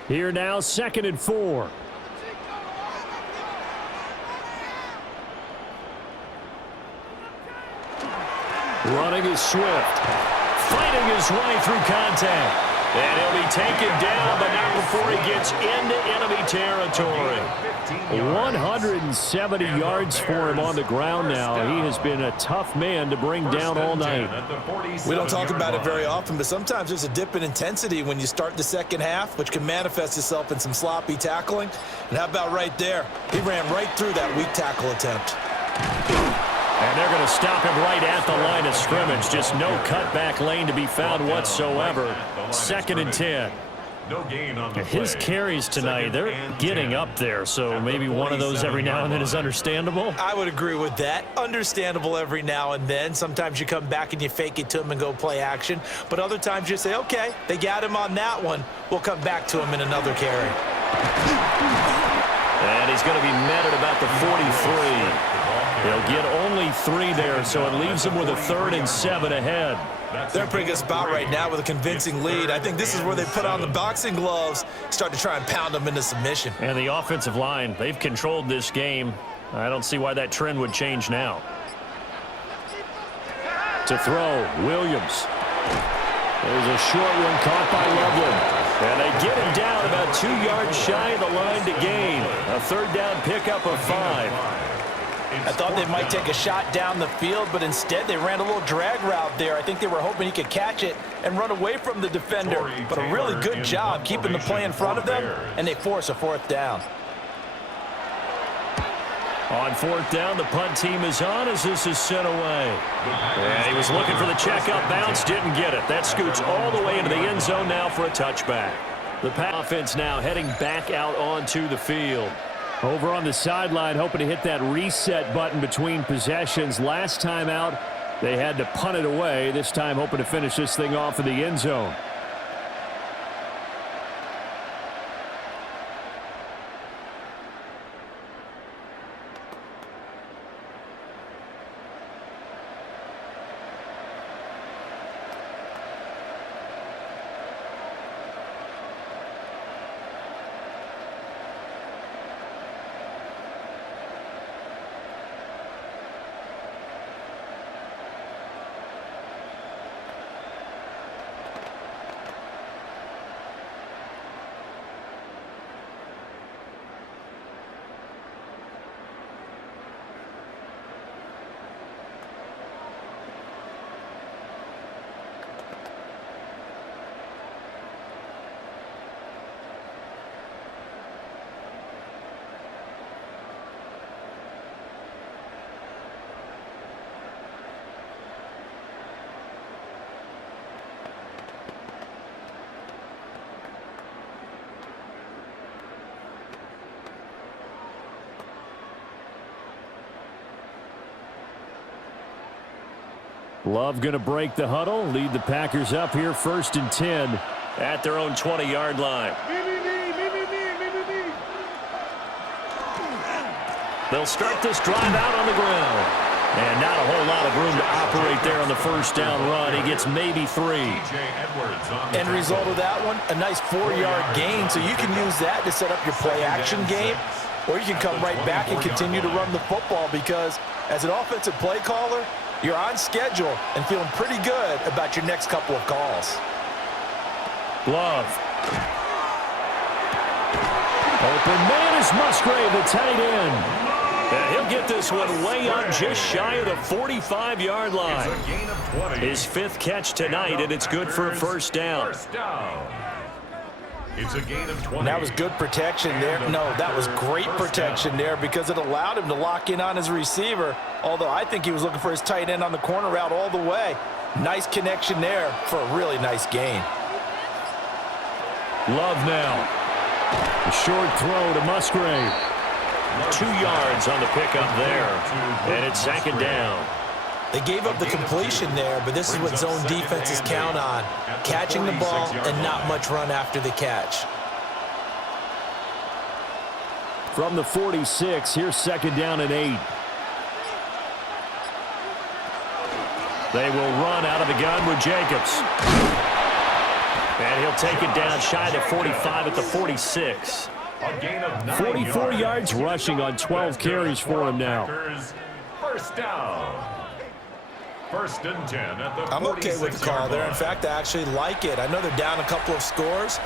Here now, 2nd and 4. Running is Swift. Fighting his way through contact. And he'll be taken down, but not before he gets into enemy territory. 170 yards for him on the ground now. He has been a tough man to bring down all night. We don't talk about it very often, but sometimes there's a dip in intensity when you start the second half, which can manifest itself in some sloppy tackling. And how about right there? He ran right through that weak tackle attempt. And they're going to stop him right at the line of scrimmage. Just no cutback lane to be found whatsoever. 2nd and 10. No gain on the His play. carries tonight, they're getting up there, so maybe one of those every now and then is understandable. I would agree with that. Understandable every now and then. Sometimes you come back and you fake it to him and go play action. But other times you say, okay, they got him on that one. We'll come back to him in another carry. And he's going to be met at about the 43. He'll get only 3 there, so it leaves him with a 3rd and 7 ahead. They're in a pretty good spot right now with a convincing lead. I think this is where they put on the boxing gloves, start to try and pound them into submission. And the offensive line, they've controlled this game. I don't see why that trend would change now. To throw, Williams. There's a short one caught by Loveland. And they get him down about 2 yards shy of the line to gain. A 3rd down pickup of 5. I thought they might take a shot down the field, but instead they ran a little drag route there. I think they were hoping he could catch it and run away from the defender. But a really good job keeping the play in front of them, and they force a 4th down. On 4th down, the punt team is on as this is sent away. Yeah, he was looking for the check-up bounce, didn't get it. That scoots all the way into the end zone now for a touchback. The offense now heading back out onto the field. Over on the sideline, hoping to hit that reset button between possessions. Last time out, they had to punt it away. This time hoping to finish this thing off in the end zone. Love going to break the huddle, lead the Packers up here 1st and 10 at their own 20-yard line. They'll start this drive out on the ground. And not a whole lot of room to operate there on the 1st down run. He gets maybe 3. End result of that one, a nice 4-yard gain, so you can use that to set up your play-action game, or you can come right back and continue to run the football because as an offensive play caller, you're on schedule and feeling pretty good about your next couple of calls. Love. Open man is Musgrave, the tight end. And he'll get this one way up just shy of the 45-yard line. His 5th catch tonight, and it's good for a 1st down. It's a gain of 20. That was good protection there. No, that was great protection there because it allowed him to lock in on his receiver, although I think he was looking for his tight end on the corner route all the way. Nice connection there for a really nice gain. Love now. A short throw to Musgrave. 2 yards on the pickup there, and it's 2nd down. They gave up the completion there, but this is what zone defenses count on. Catching the ball and not much run after the catch. From the 46, here's 2nd down and 8. They will run out of the gun with Jacobs. And he'll take it down shy of 45 at the 46. 44 yards rushing on 12 carries for him now. 1st down. 1st and 10 at the 46-yard line. I'm okay with the call there. In fact, I actually like it. I know they're down a couple of scores,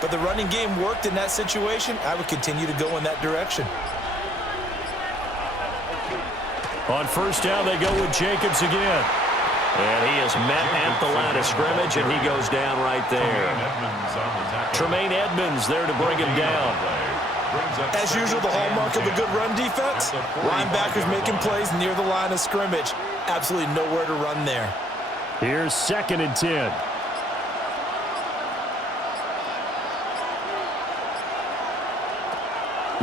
but the running game worked in that situation. I would continue to go in that direction. On 1st down, they go with Jacobs again. And he is met at the line of scrimmage, and he goes down right there. Tremaine Edmonds there to bring him down. As usual, the hallmark of a good run defense, linebackers making plays near the line of scrimmage. Absolutely nowhere to run there. Here's 2nd and 10.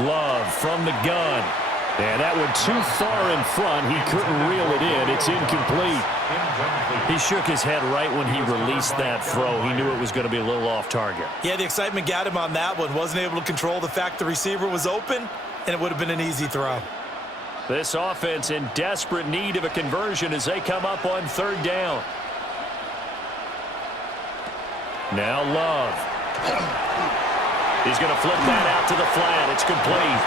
Love from the gun. And that one too far in front. He couldn't reel it in. It's incomplete. He shook his head right when he released that throw. He knew it was going to be a little off target. Yeah, the excitement got him on that one. Wasn't able to control the fact the receiver was open, and it would have been an easy throw. This offense in desperate need of a conversion as they come up on 3rd down. Now Love. He's going to flip that out to the flat. It's complete.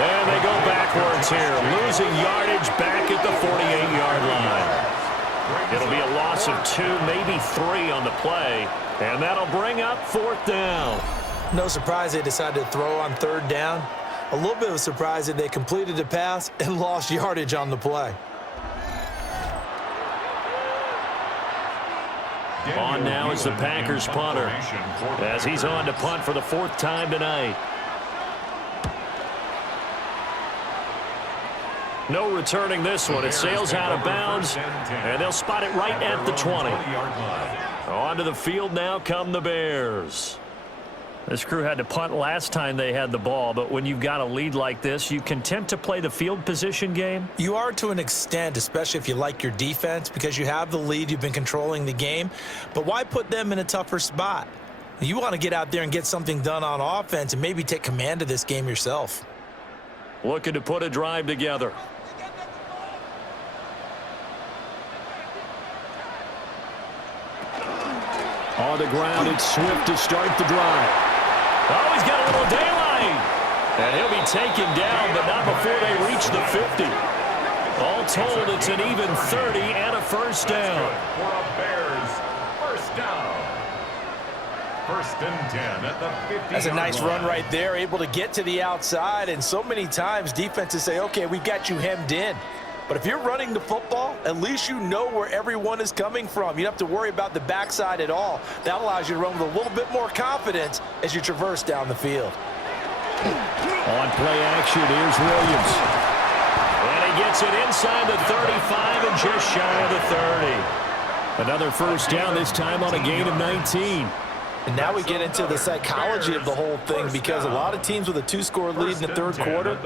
And they go backwards here, losing yardage back at the 48-yard line. It'll be a loss of 2, maybe 3 on the play, and that'll bring up 4th down. No surprise they decided to throw on 3rd down. A little bit of a surprise that they completed the pass and lost yardage on the play. On now is the Packers punter, as he's on to punt for the 4th time tonight. No returning this one. It sails out of bounds, and they'll spot it right at the 20. Onto the field now come the Bears. This crew had to punt last time they had the ball, but when you've got a lead like this, you content to play the field position game? You are to an extent, especially if you like your defense, because you have the lead, you've been controlling the game. But why put them in a tougher spot? You want to get out there and get something done on offense and maybe take command of this game yourself. Looking to put a drive together. On the ground, it's Swift to start the drive. Oh, he's got a little daylight. And he'll be taken down, but not before they reach the 50. All told, it's an even 30 and a first down. For a Bears first down. 1st and 10 at the 50. That's a nice run right there, able to get to the outside. And so many times defenses say, okay, we got you hemmed in. But if you're running the football, at least you know where everyone is coming from. You don't have to worry about the backside at all. That allows you to run with a little bit more confidence as you traverse down the field. On play action, here's Williams. And he gets it inside the 35 and just shy of the 30. Another first down, this time on a gain of 19. And now we get into the psychology of the whole thing, because a lot of teams with a 2-score lead in the 3rd quarter,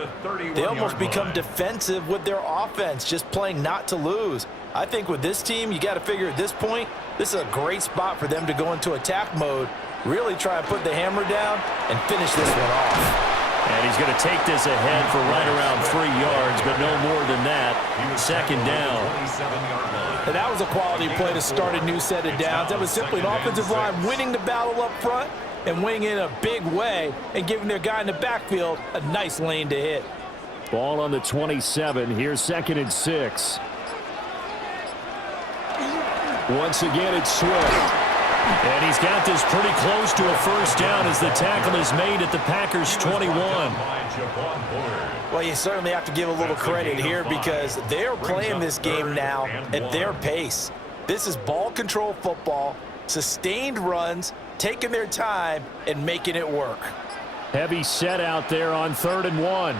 they almost become defensive with their offense, just playing not to lose. I think with this team, you got to figure at this point, this is a great spot for them to go into attack mode, really try and put the hammer down and finish this one off. And he's going to take this ahead for right around 3 yards, but no more than that. 2nd down. And that was a quality play to start a new set of downs. That was simply an offensive line winning the battle up front and winning in a big way and giving their guy in the backfield a nice lane to hit. Ball on the 27. Here's 2nd and 6. Once again, it's Swift. And he's got this pretty close to a first down as the tackle is made at the Packers' 21. Well, you certainly have to give a little credit here, because they're playing this game now at their pace. This is ball control football, sustained runs, taking their time and making it work. Heavy set out there on 3rd and 1.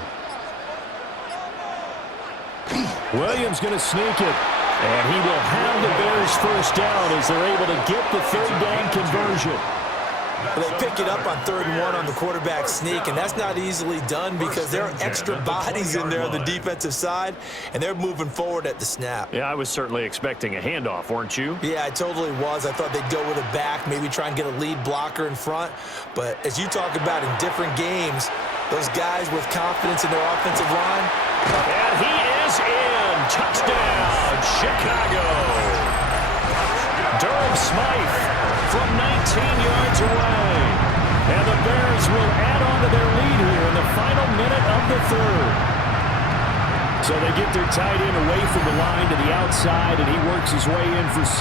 Williams going to sneak it. And he will have the Bears first down as they're able to get the 3rd down conversion. They pick it up on 3rd and 1 on the quarterback sneak, and that's not easily done because there are extra bodies in there on the defensive side, and they're moving forward at the snap. Yeah, I was certainly expecting a handoff, weren't you? Yeah, I totally was. I thought they'd go with a back, maybe try and get a lead blocker in front. But as you talk about in different games, those guys with confidence in their offensive line. And he is in. Touchdown, Chicago. Durham Smythe from 19 yards away. And the Bears will add on to their lead here in the final minute of the 3rd. So they get their tight end away from the line to the outside, and he works his way in for 6.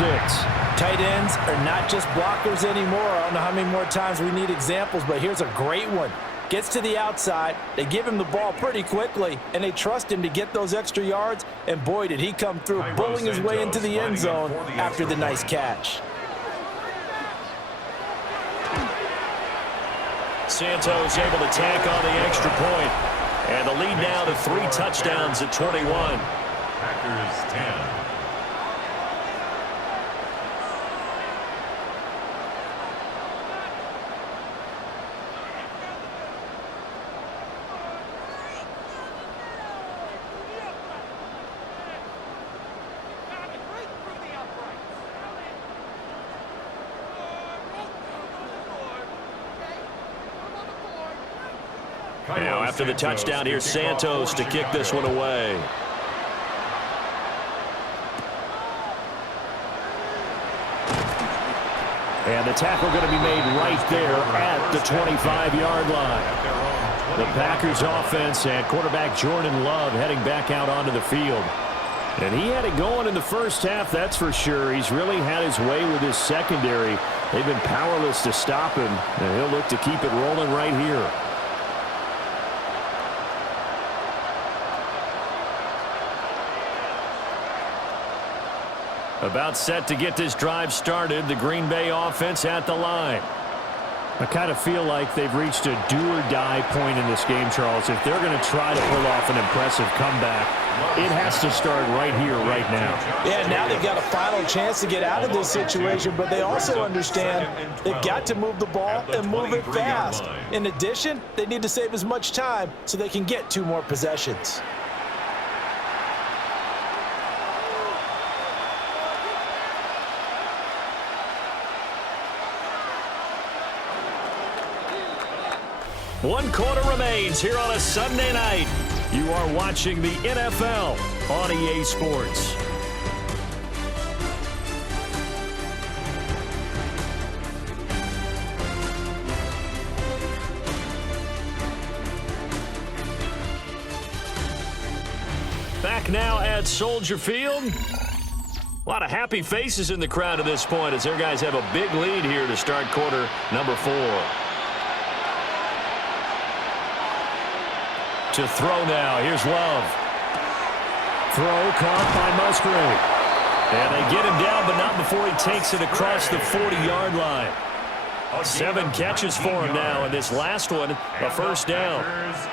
Tight ends are not just blockers anymore. I don't know how many more times we need examples, but here's a great one. Gets to the outside, they give him the ball pretty quickly, and they trust him to get those extra yards, and boy, did he come through, bulling his way into the end zone after the nice catch. Santos able to tack on the extra point, and the lead now to 3 touchdowns at 21. Packers 10. Now after the touchdown, here's Santos to kick this one away. And the tackle going to be made right there at the 25-yard line. The Packers offense and quarterback Jordan Love heading back out onto the field. And he had it going in the first half, that's for sure. He's really had his way with his secondary. They've been powerless to stop him, and he'll look to keep it rolling right here. About set to get this drive started. The Green Bay offense at the line. I kind of feel like they've reached a do-or-die point in this game, Charles. If they're going to try to pull off an impressive comeback, it has to start right here, right now. Yeah, now they've got a final chance to get out of this situation, but they also understand they've got to move the ball and move it fast. In addition, they need to save as much time so they can get 2 more possessions. One quarter remains here on a Sunday night. You are watching the NFL on EA Sports. Back now at Soldier Field. A lot of happy faces in the crowd at this point as their guys have a big lead here to start quarter number 4. To throw now. Here's Love. Throw caught by Musgrave. And they get him down, but not before he takes it across the 40-yard line. 7 catches for him now, and this last one, a first down.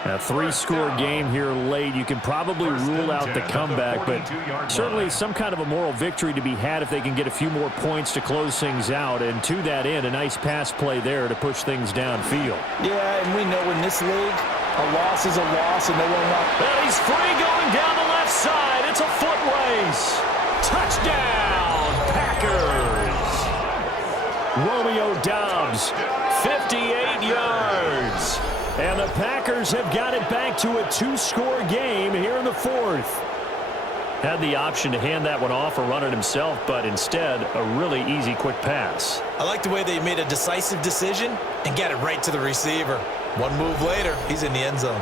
A 3-score game here late. You can probably rule out the comeback, but certainly some kind of a moral victory to be had if they can get a few more points to close things out. And to that end, a nice pass play there to push things downfield. Yeah, and we know in this league, a loss is a loss, and they won't want. And he's free going down the left side. It's a foot race. Touchdown, Packers. Romeo Doubs, 58 yards. And the Packers have got it back to a 2-score game here in the 4th. Had the option to hand that one off or run it himself, but instead, a really easy, quick pass. I like the way they made a decisive decision and got it right to the receiver. One move later, he's in the end zone.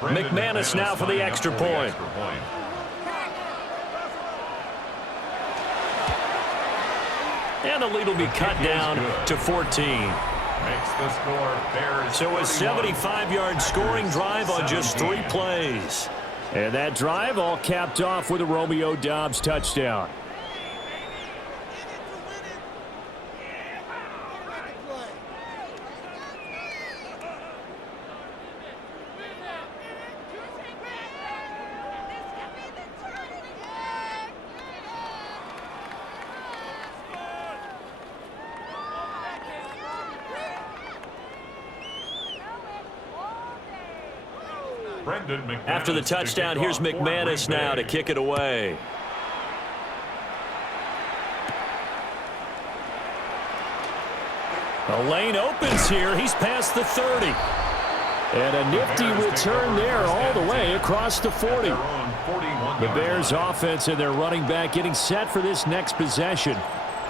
McManus now for the extra point. And the lead will be cut down to 14. So a 75-yard scoring drive on just 3 plays. And that drive all capped off with a Romeo Doubs touchdown. After the touchdown, here's McManus now to kick it away. The lane opens here. He's past the 30. And a nifty return there all the way across the 40. The Bears offense and their running back getting set for this next possession.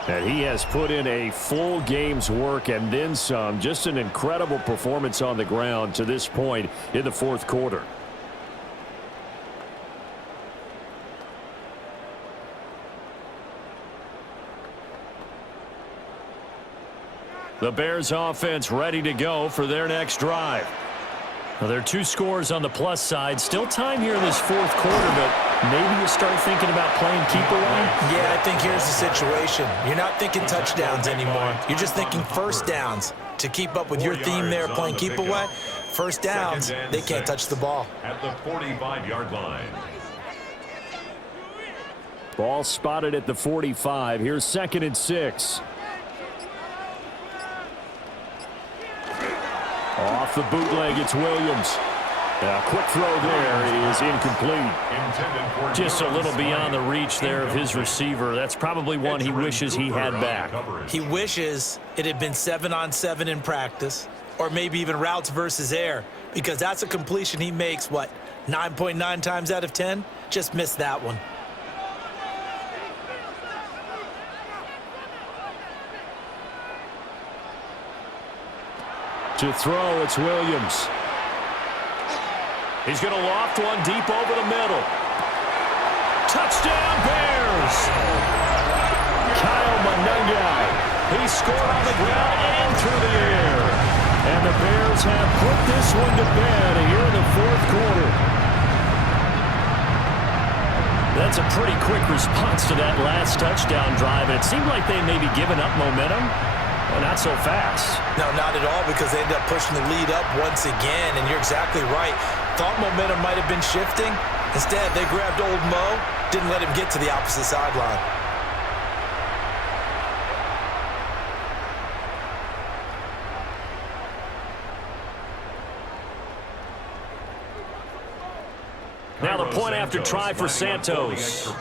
And he has put in a full game's work and then some. Just an incredible performance on the ground to this point in the 4th quarter. The Bears offense ready to go for their next drive. Now, there are 2 scores on the plus side. Still time here in this 4th quarter, but maybe you start thinking about playing keep away? Yeah, I think here's the situation. You're not thinking touchdowns anymore. You're just thinking first downs. To keep up with your theme there, playing keep away, first downs, they can't touch the ball. At the 45-yard line. Ball spotted at the 45. Here's 2nd and 6. Off the bootleg, it's Williams. A quick throw there is incomplete. Just a little beyond the reach there of his receiver. That's probably one he wishes he had back. He wishes it had been 7-on-7 in practice, or maybe even routes versus air, because that's a completion he makes, 9.9 times out of 10? Just missed that one. To throw, it's Williams. He's going to loft one deep over the middle. Touchdown, Bears! Kyle Monunga He scored on the ground and through the air. And the Bears have put this one to bed here in the fourth quarter. That's a pretty quick response to that last touchdown drive. And it seemed like they may be giving up momentum. Well, not so fast. No, not at all, because they ended up pushing the lead up once again. And you're exactly right. Thought momentum might have been shifting. Instead, they grabbed old Mo, didn't let him get to the opposite sideline. Now the point after try for Santos.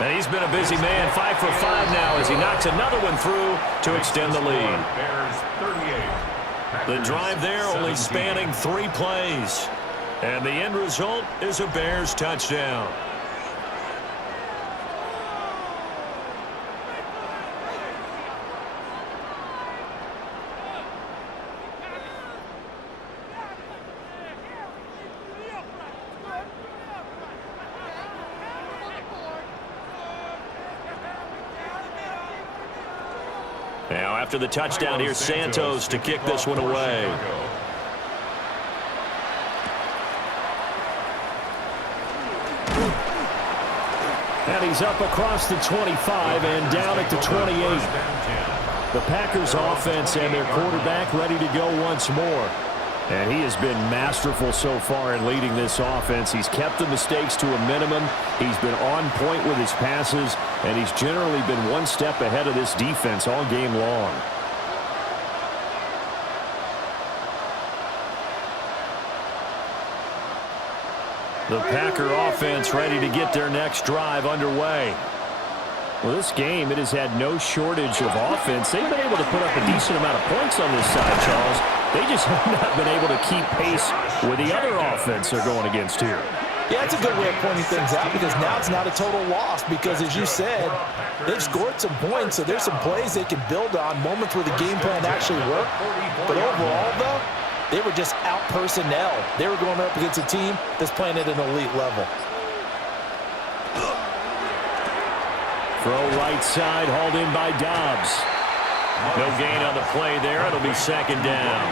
And he's been a busy man, 5 for 5 now as he knocks another one through to extend the lead. The drive there only spanning 3 plays. And the end result is a Bears touchdown. Now, after the touchdown, here's Santos to kick this one away. And he's up across the 25 and down at the 28. The Packers offense and their quarterback ready to go once more. And he has been masterful so far in leading this offense. He's kept the mistakes to a minimum. He's been on point with his passes, and he's generally been one step ahead of this defense all game long. The Packer offense ready to get their next drive underway. Well, this game, it has had no shortage of offense. They've been able to put up a decent amount of points on this side, Charles. They just have not been able to keep pace with the other offense they're going against here. Yeah, it's a good way of pointing things out, because now it's not a total loss, because as you said, they've scored some points, so there's some plays they can build on, moments where the game plan actually worked. But overall, though, they were just out personnel. They were going up against a team that's playing at an elite level. Throw right side, hauled in by Dobbs. No gain on the play there. It'll be second down.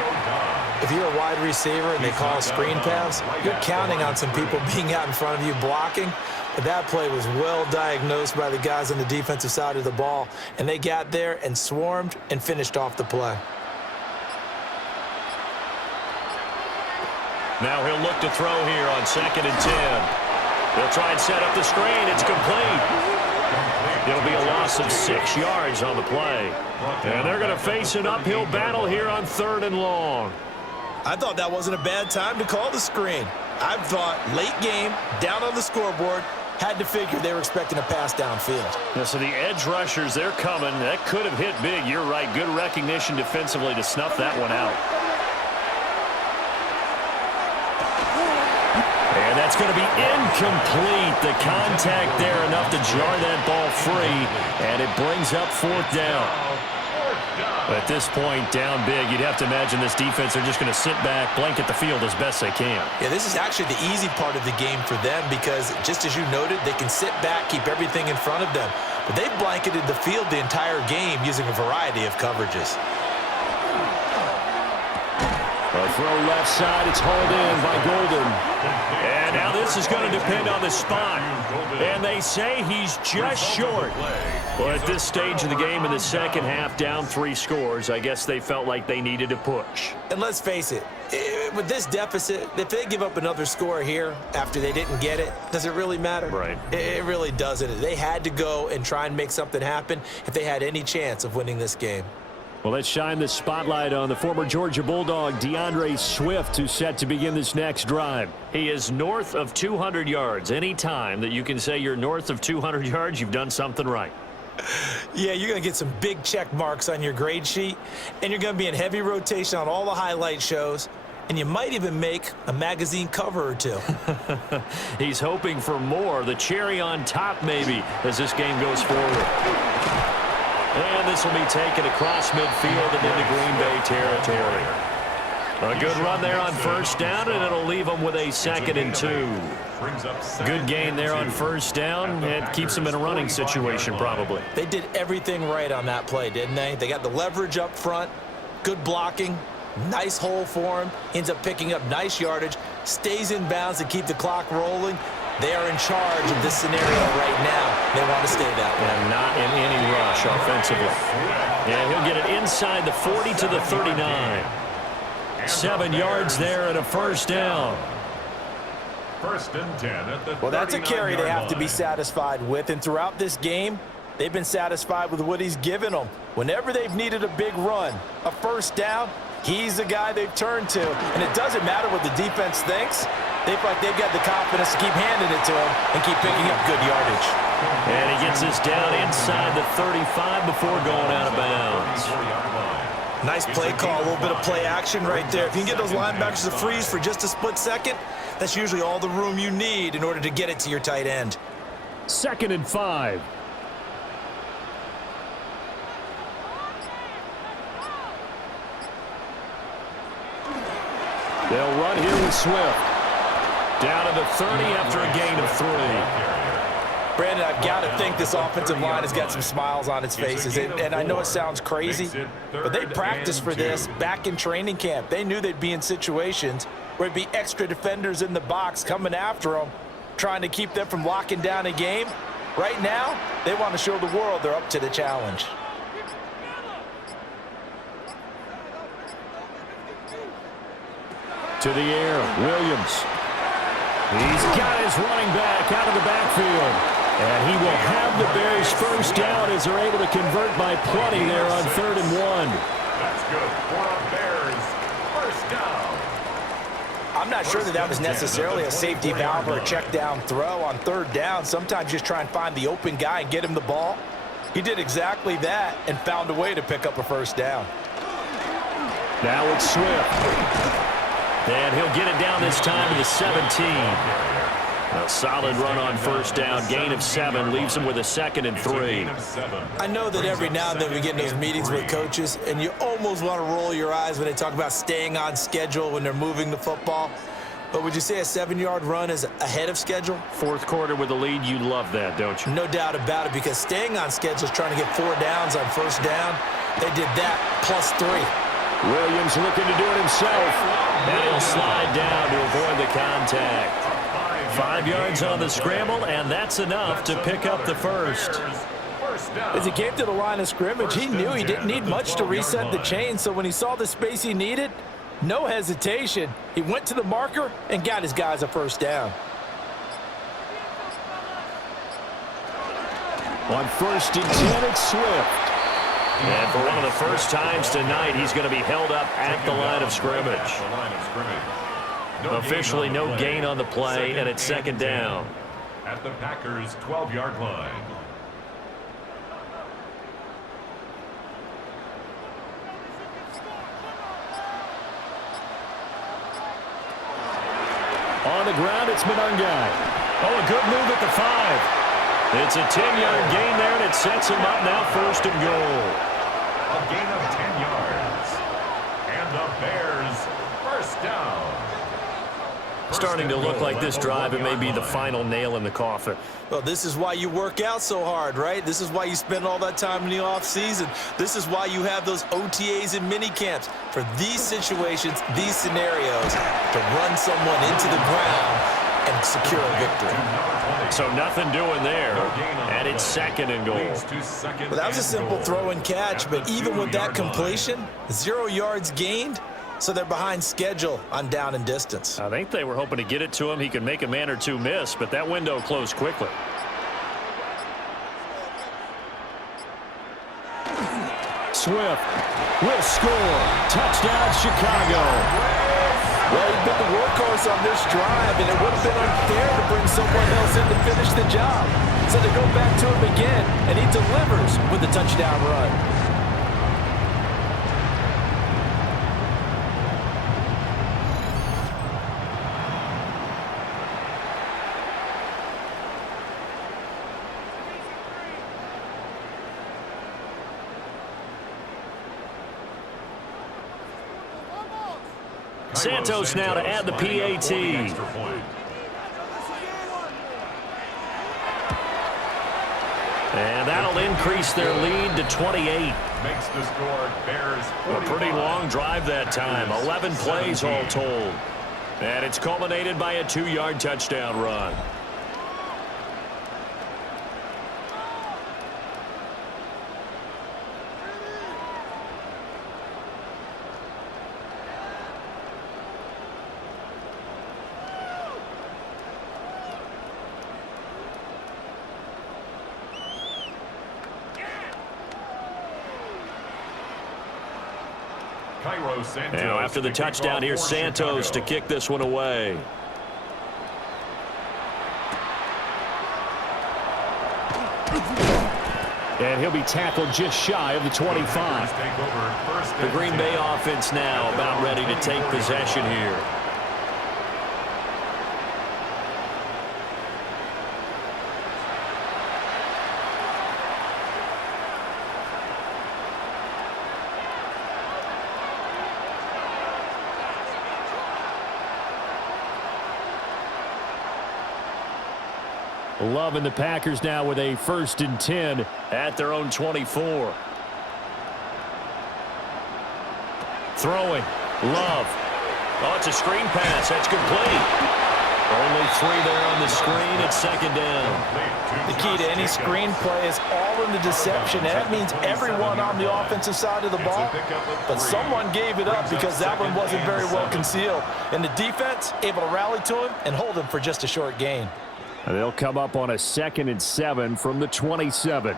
If you're a wide receiver and they call a screen pass, you're counting on some people being out in front of you blocking. But that play was well diagnosed by the guys on the defensive side of the ball, and they got there and swarmed and finished off the play. Now he'll look to throw here on 2nd and 10. They'll try and set up the screen. It's complete. It'll be a loss of 6 yards on the play. And they're going to face an uphill battle here on 3rd and long. I thought that wasn't a bad time to call the screen. I thought late game, down on the scoreboard, had to figure they were expecting a pass downfield. Yeah, so the edge rushers, they're coming. That could have hit big. You're right. Good recognition defensively to snuff that one out. And that's going to be incomplete. The contact there enough to jar that ball free, and it brings up 4th down. But at this point, down big, you'd have to imagine this defense are just going to sit back, blanket the field as best they can. Yeah, this is actually the easy part of the game for them, because just as you noted, they can sit back, keep everything in front of them. But they've blanketed the field the entire game using a variety of coverages. A throw left side, it's hauled in by Golden. And now this is going to depend on the spot. And they say he's just short. Well, at this stage of the game in the second half, down 3 scores, I guess they felt like they needed to push. And let's face it, with this deficit, if they give up another score here after they didn't get it, does it really matter? Right. It really doesn't. They had to go and try and make something happen if they had any chance of winning this game. Well, let's shine the spotlight on the former Georgia Bulldog, DeAndre Swift, who's set to begin this next drive. He is north of 200 yards. Any time that you can say you're north of 200 yards, you've done something right. Yeah, you're going to get some big check marks on your grade sheet, and you're going to be in heavy rotation on all the highlight shows, and you might even make a magazine cover or 2. He's hoping for more, the cherry on top maybe, as this game goes forward. And this will be taken across midfield and into Green Bay territory. A good run there on first down, and it'll leave them with a 2nd and 2. Good gain there on first down. It keeps them in a running situation, probably. They did everything right on that play, didn't they? They got the leverage up front, good blocking, nice hole for him, ends up picking up nice yardage, stays in bounds to keep the clock rolling. They are in charge of this scenario right now. They want to stay that way. And not in any rush offensively. And he'll get it inside the 40 to the 39. 7 yards there and a first down. 1st and 10 at the Well, that's a carry they have to be line. satisfied with. And throughout this game, they've been satisfied with what he's given them. Whenever they've needed a big run, a first down, he's the guy they've turned to. And it doesn't matter what the defense thinks. They feel like they've got the confidence to keep handing it to him and keep picking up good yardage. And he gets this down inside the 35 before going out of bounds. Nice play call, a little bit of play action right there. If you can get those linebackers to freeze for just a split second, that's usually all the room you need in order to get it to your tight end. 2nd and 5. They'll run here with Swift. Down to the 30 after a gain of 3. Brandon, I've got to think this offensive line has got some smiles on its faces. And I know it sounds crazy, but they practiced for this back in training camp. They knew they'd be in situations where it'd be extra defenders in the box coming after them, trying to keep them from locking down a game. Right now, they want to show the world they're up to the challenge. To the air, Williams. He's got his running back out of the backfield. And he will have the Bears first down as they're able to convert by plenty there on 3rd and 1. That's good for the Bears. First down. I'm not sure that was necessarily a safety valve or a check down throw on 3rd down. Sometimes just try and find the open guy and get him the ball. He did exactly that and found a way to pick up a first down. Now it's Swift. And he'll get it down this time to the 17. A solid run on first down. Gain of 7 leaves him with a 2nd and 3. I know that every now and then we get in those meetings with coaches, and you almost want to roll your eyes when they talk about staying on schedule when they're moving the football. But would you say a 7-yard run is ahead of schedule? 4th quarter with the lead, you love that, don't you? No doubt about it, because staying on schedule is trying to get 4 downs on first down. They did that plus 3. Williams looking to do it himself. And he'll slide down to avoid the contact. 5 yards on the scramble, and that's enough to pick up the first. As he came to the line of scrimmage, he knew he didn't need much to reset the chain, so when he saw the space he needed, no hesitation. He went to the marker and got his guys a first down. On 1st and 10, it's Swift. And for one of the first times tonight, he's going to be held up at the line of scrimmage. Officially no gain on the play, and it's 2nd down. At the Packers' 12-yard line. On the ground, it's Monangai. Oh, a good move at the 5. It's a 10-yard gain there, and it sets him up now 1st and goal. A gain of 10 yards. And the Bears first down. Starting to look like this drive, it may be the final nail in the coffin. Well, this is why you work out so hard, right? This is why you spend all that time in the offseason. This is why you have those OTAs and mini camps for these situations, these scenarios, to run someone into the ground and secure a victory. So nothing doing there, and it's 2nd and goal. Well, that was a simple throw and catch, but even with that completion, 0 yards gained, so they're behind schedule on down and distance. I think they were hoping to get it to him. He could make a man or two miss, but that window closed quickly. Swift will score. Touchdown, Chicago. Well, he's been the workhorse on this drive, and it would have been unfair to bring someone else in to finish the job. So they go back to him again, and he delivers with a touchdown run. Santos now to add the PAT. And that'll increase their lead to 28. Makes the score Bears 45. A pretty long drive that time. 11 plays all told. And it's culminated by a 2-yard touchdown run. Now after the touchdown, here's Santos to kick this one away. And he'll be tackled just shy of the 25. The Green Bay offense now about ready to take possession here. Love and the Packers now with a 1st and 10 at their own 24. Throwing. Love. Oh, it's a screen pass. That's complete. Only 3 there on the screen at 2nd down. The key to any screen play is all in the deception. And that means everyone on the offensive side of the ball. But someone gave it up because that one wasn't very well concealed. And the defense able to rally to him and hold him for just a short gain. They'll come up on a 2nd and 7 from the 27.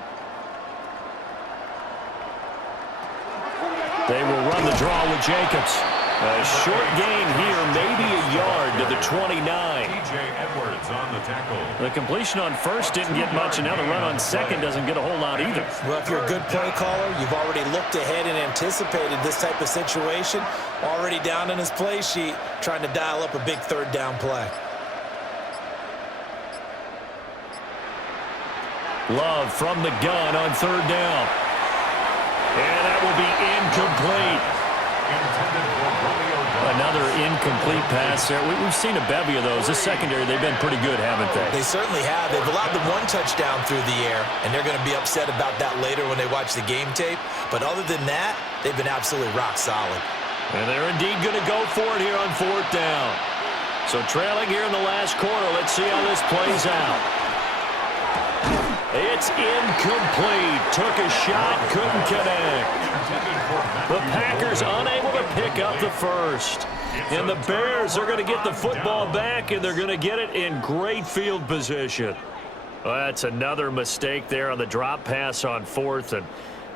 They will run the draw with Jacobs. A short gain here, maybe a yard to the 29. Edwards on the tackle. The completion on 1st didn't get much, and now the run on 2nd doesn't get a whole lot either. Well, if you're a good play caller, you've already looked ahead and anticipated this type of situation. Already down in his play sheet, trying to dial up a big 3rd down play. Love from the gun on 3rd down. And that will be incomplete. Another incomplete pass there. We've seen a bevy of those. This secondary, they've been pretty good, haven't they? They certainly have. They've allowed the 1 touchdown through the air, and they're going to be upset about that later when they watch the game tape. But other than that, they've been absolutely rock solid. And they're indeed going to go for it here on 4th down. So trailing here in the last quarter. Let's see how this plays out. It's incomplete. Took a shot, couldn't connect. The Packers unable to pick up the 1st. And the Bears are going to get the football back, and they're going to get it in great field position. Well, that's another mistake there on the drop pass on 4th, and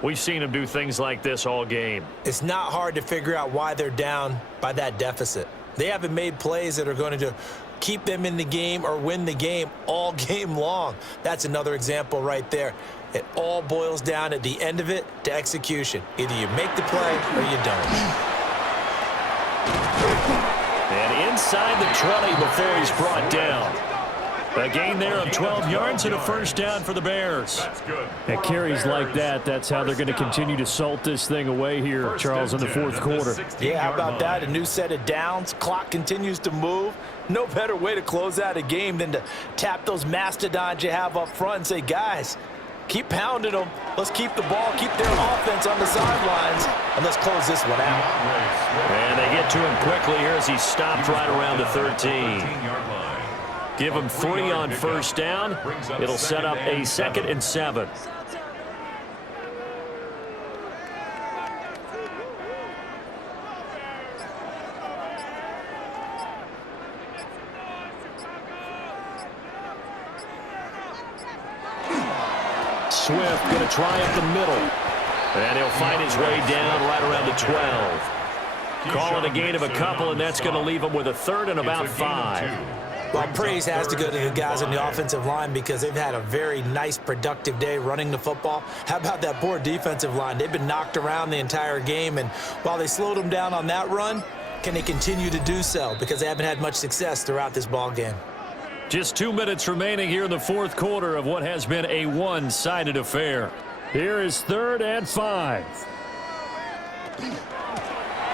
we've seen them do things like this all game. It's not hard to figure out why they're down by that deficit. They haven't made plays that are going to keep them in the game or win the game all game long. That's another example right there. It all boils down at the end of it to execution. Either you make the play or you don't. And inside the 20 before he's brought down. A gain there of 12 yards and a 1st down for the Bears. At carries like that, that's how they're going to continue to salt this thing away here, Charles, in the 4th quarter. Yeah, how about that? A new set of downs. Clock continues to move. No better way to close out a game than to tap those mastodons you have up front and say, guys, keep pounding them. Let's keep the ball, keep their offense on the sidelines, and let's close this one out. And they get to him quickly here as he stopped right around the 13. Give him 3 on 1st down. It'll set up a 2nd and 7. Swift going to try up the middle. And he'll find his way down right around the 12. Call it a gain of a couple, and that's going to leave him with a 3rd and about 5. Well, praise has to go to the guys on the offensive line because they've had a very nice, productive day running the football. How about that poor defensive line? They've been knocked around the entire game, and while they slowed them down on that run, can they continue to do so? Because they haven't had much success throughout this ball game. Just 2 minutes remaining here in the 4th quarter of what has been a one-sided affair. Here is 3rd and 5.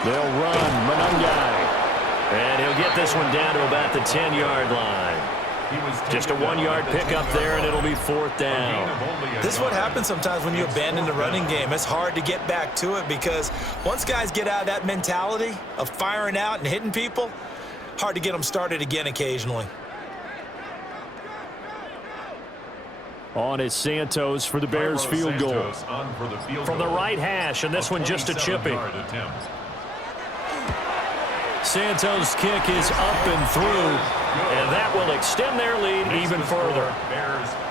They'll run. Manungai. And he'll get this one down to about the 10-yard line. Just a 1-yard pickup there, and it'll be 4th down. This is what happens sometimes when you abandon the running game. It's hard to get back to it because once guys get out of that mentality of firing out and hitting people, hard to get them started again occasionally. On is Santos for the Bears field goal. From the right hash, and this one just a chipping. Santos' kick is up and through, and that will extend their lead even further.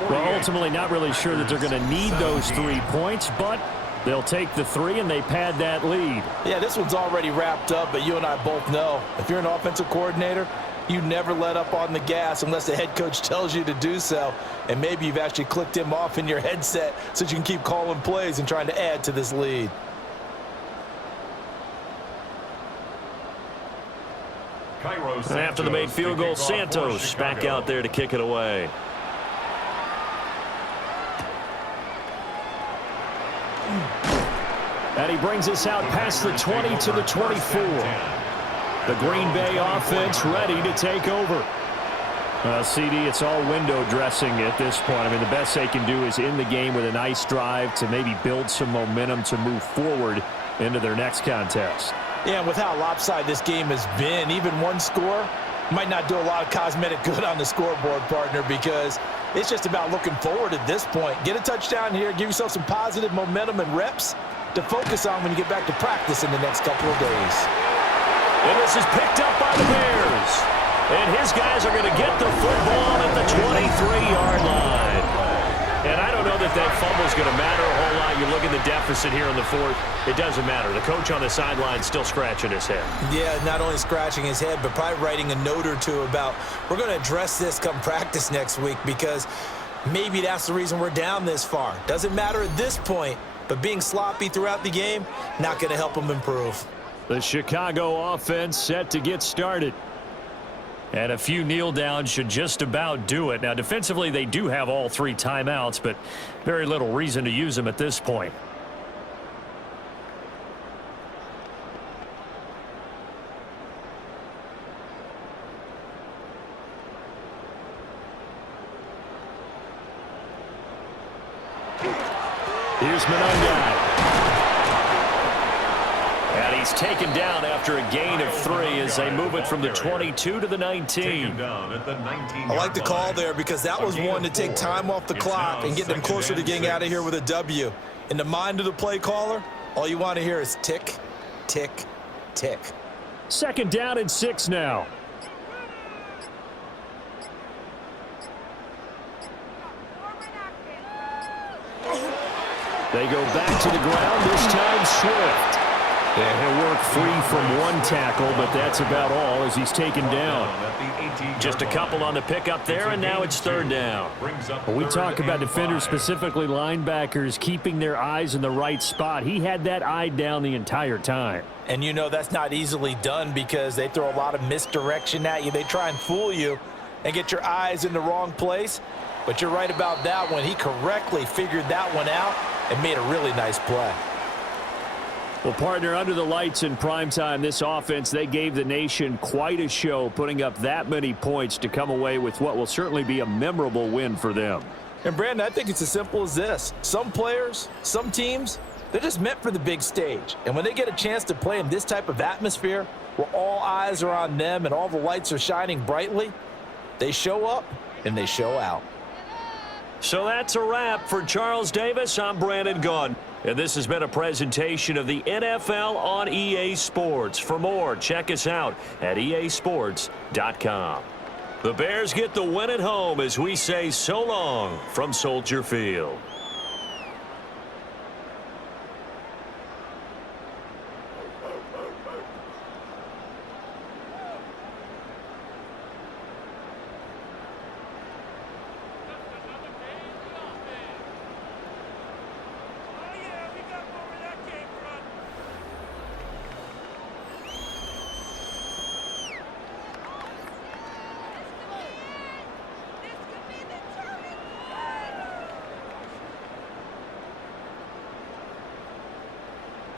Well, ultimately not really sure that they're going to need those 3 points, but they'll take the 3 and they pad that lead. Yeah, this one's already wrapped up, but you and I both know if you're an offensive coordinator, you never let up on the gas unless the head coach tells you to do so, and maybe you've actually clicked him off in your headset so you can keep calling plays and trying to add to this lead. And after the made field goal, Santos back out there to kick it away. And he brings us out past the 20 to the 24. The Green Bay offense ready to take over. CD, it's all window dressing at this point. I mean, the best they can do is in the game with a nice drive to maybe build some momentum to move forward into their next contest. Yeah, and with how lopsided this game has been, even one score might not do a lot of cosmetic good on the scoreboard, partner, because it's just about looking forward at this point. Get a touchdown here, give yourself some positive momentum and reps to focus on when you get back to practice in the next couple of days. And this is picked up by the Bears. And his guys are going to get the football at the 23-yard line. And I don't know that that fumble is going to matter a whole lot. You look at the deficit here in the 4th. It doesn't matter. The coach on the sideline still scratching his head. Yeah, not only scratching his head, but probably writing a note or two about we're going to address this come practice next week because maybe that's the reason we're down this far. Doesn't matter at this point, but being sloppy throughout the game, not going to help them improve. The Chicago offense set to get started. And a few kneel downs should just about do it. Now, defensively, they do have all 3 timeouts, but very little reason to use them at this point. Here's Monongai. And he's taken down after a gain of 3 as they move it from the 22 to the 19. I like the call there because that was one to take time off the clock and get them closer to getting out of here with a W. In the mind of the play caller, all you want to hear is tick, tick, tick. 2nd down and 6 now. They go back to the ground, this time Swift. And he'll work free from one tackle, but that's about all as he's taken down. Just a couple on the pickup there, and now it's 3rd down. When we talk about defenders, specifically linebackers, keeping their eyes in the right spot, he had that eye down the entire time. And you know that's not easily done because they throw a lot of misdirection at you. They try and fool you and get your eyes in the wrong place. But you're right about that one. He correctly figured that one out and made a really nice play. Well, partner, under the lights in primetime, this offense, they gave the nation quite a show, putting up that many points to come away with what will certainly be a memorable win for them. And, Brandon, I think it's as simple as this. Some players, some teams, they're just meant for the big stage. And when they get a chance to play in this type of atmosphere where all eyes are on them and all the lights are shining brightly, they show up and they show out. So that's a wrap for Charles Davis. I'm Brandon Gaudin. And this has been a presentation of the NFL on EA Sports. For more, check us out at easports.com. The Bears get the win at home as we say so long from Soldier Field.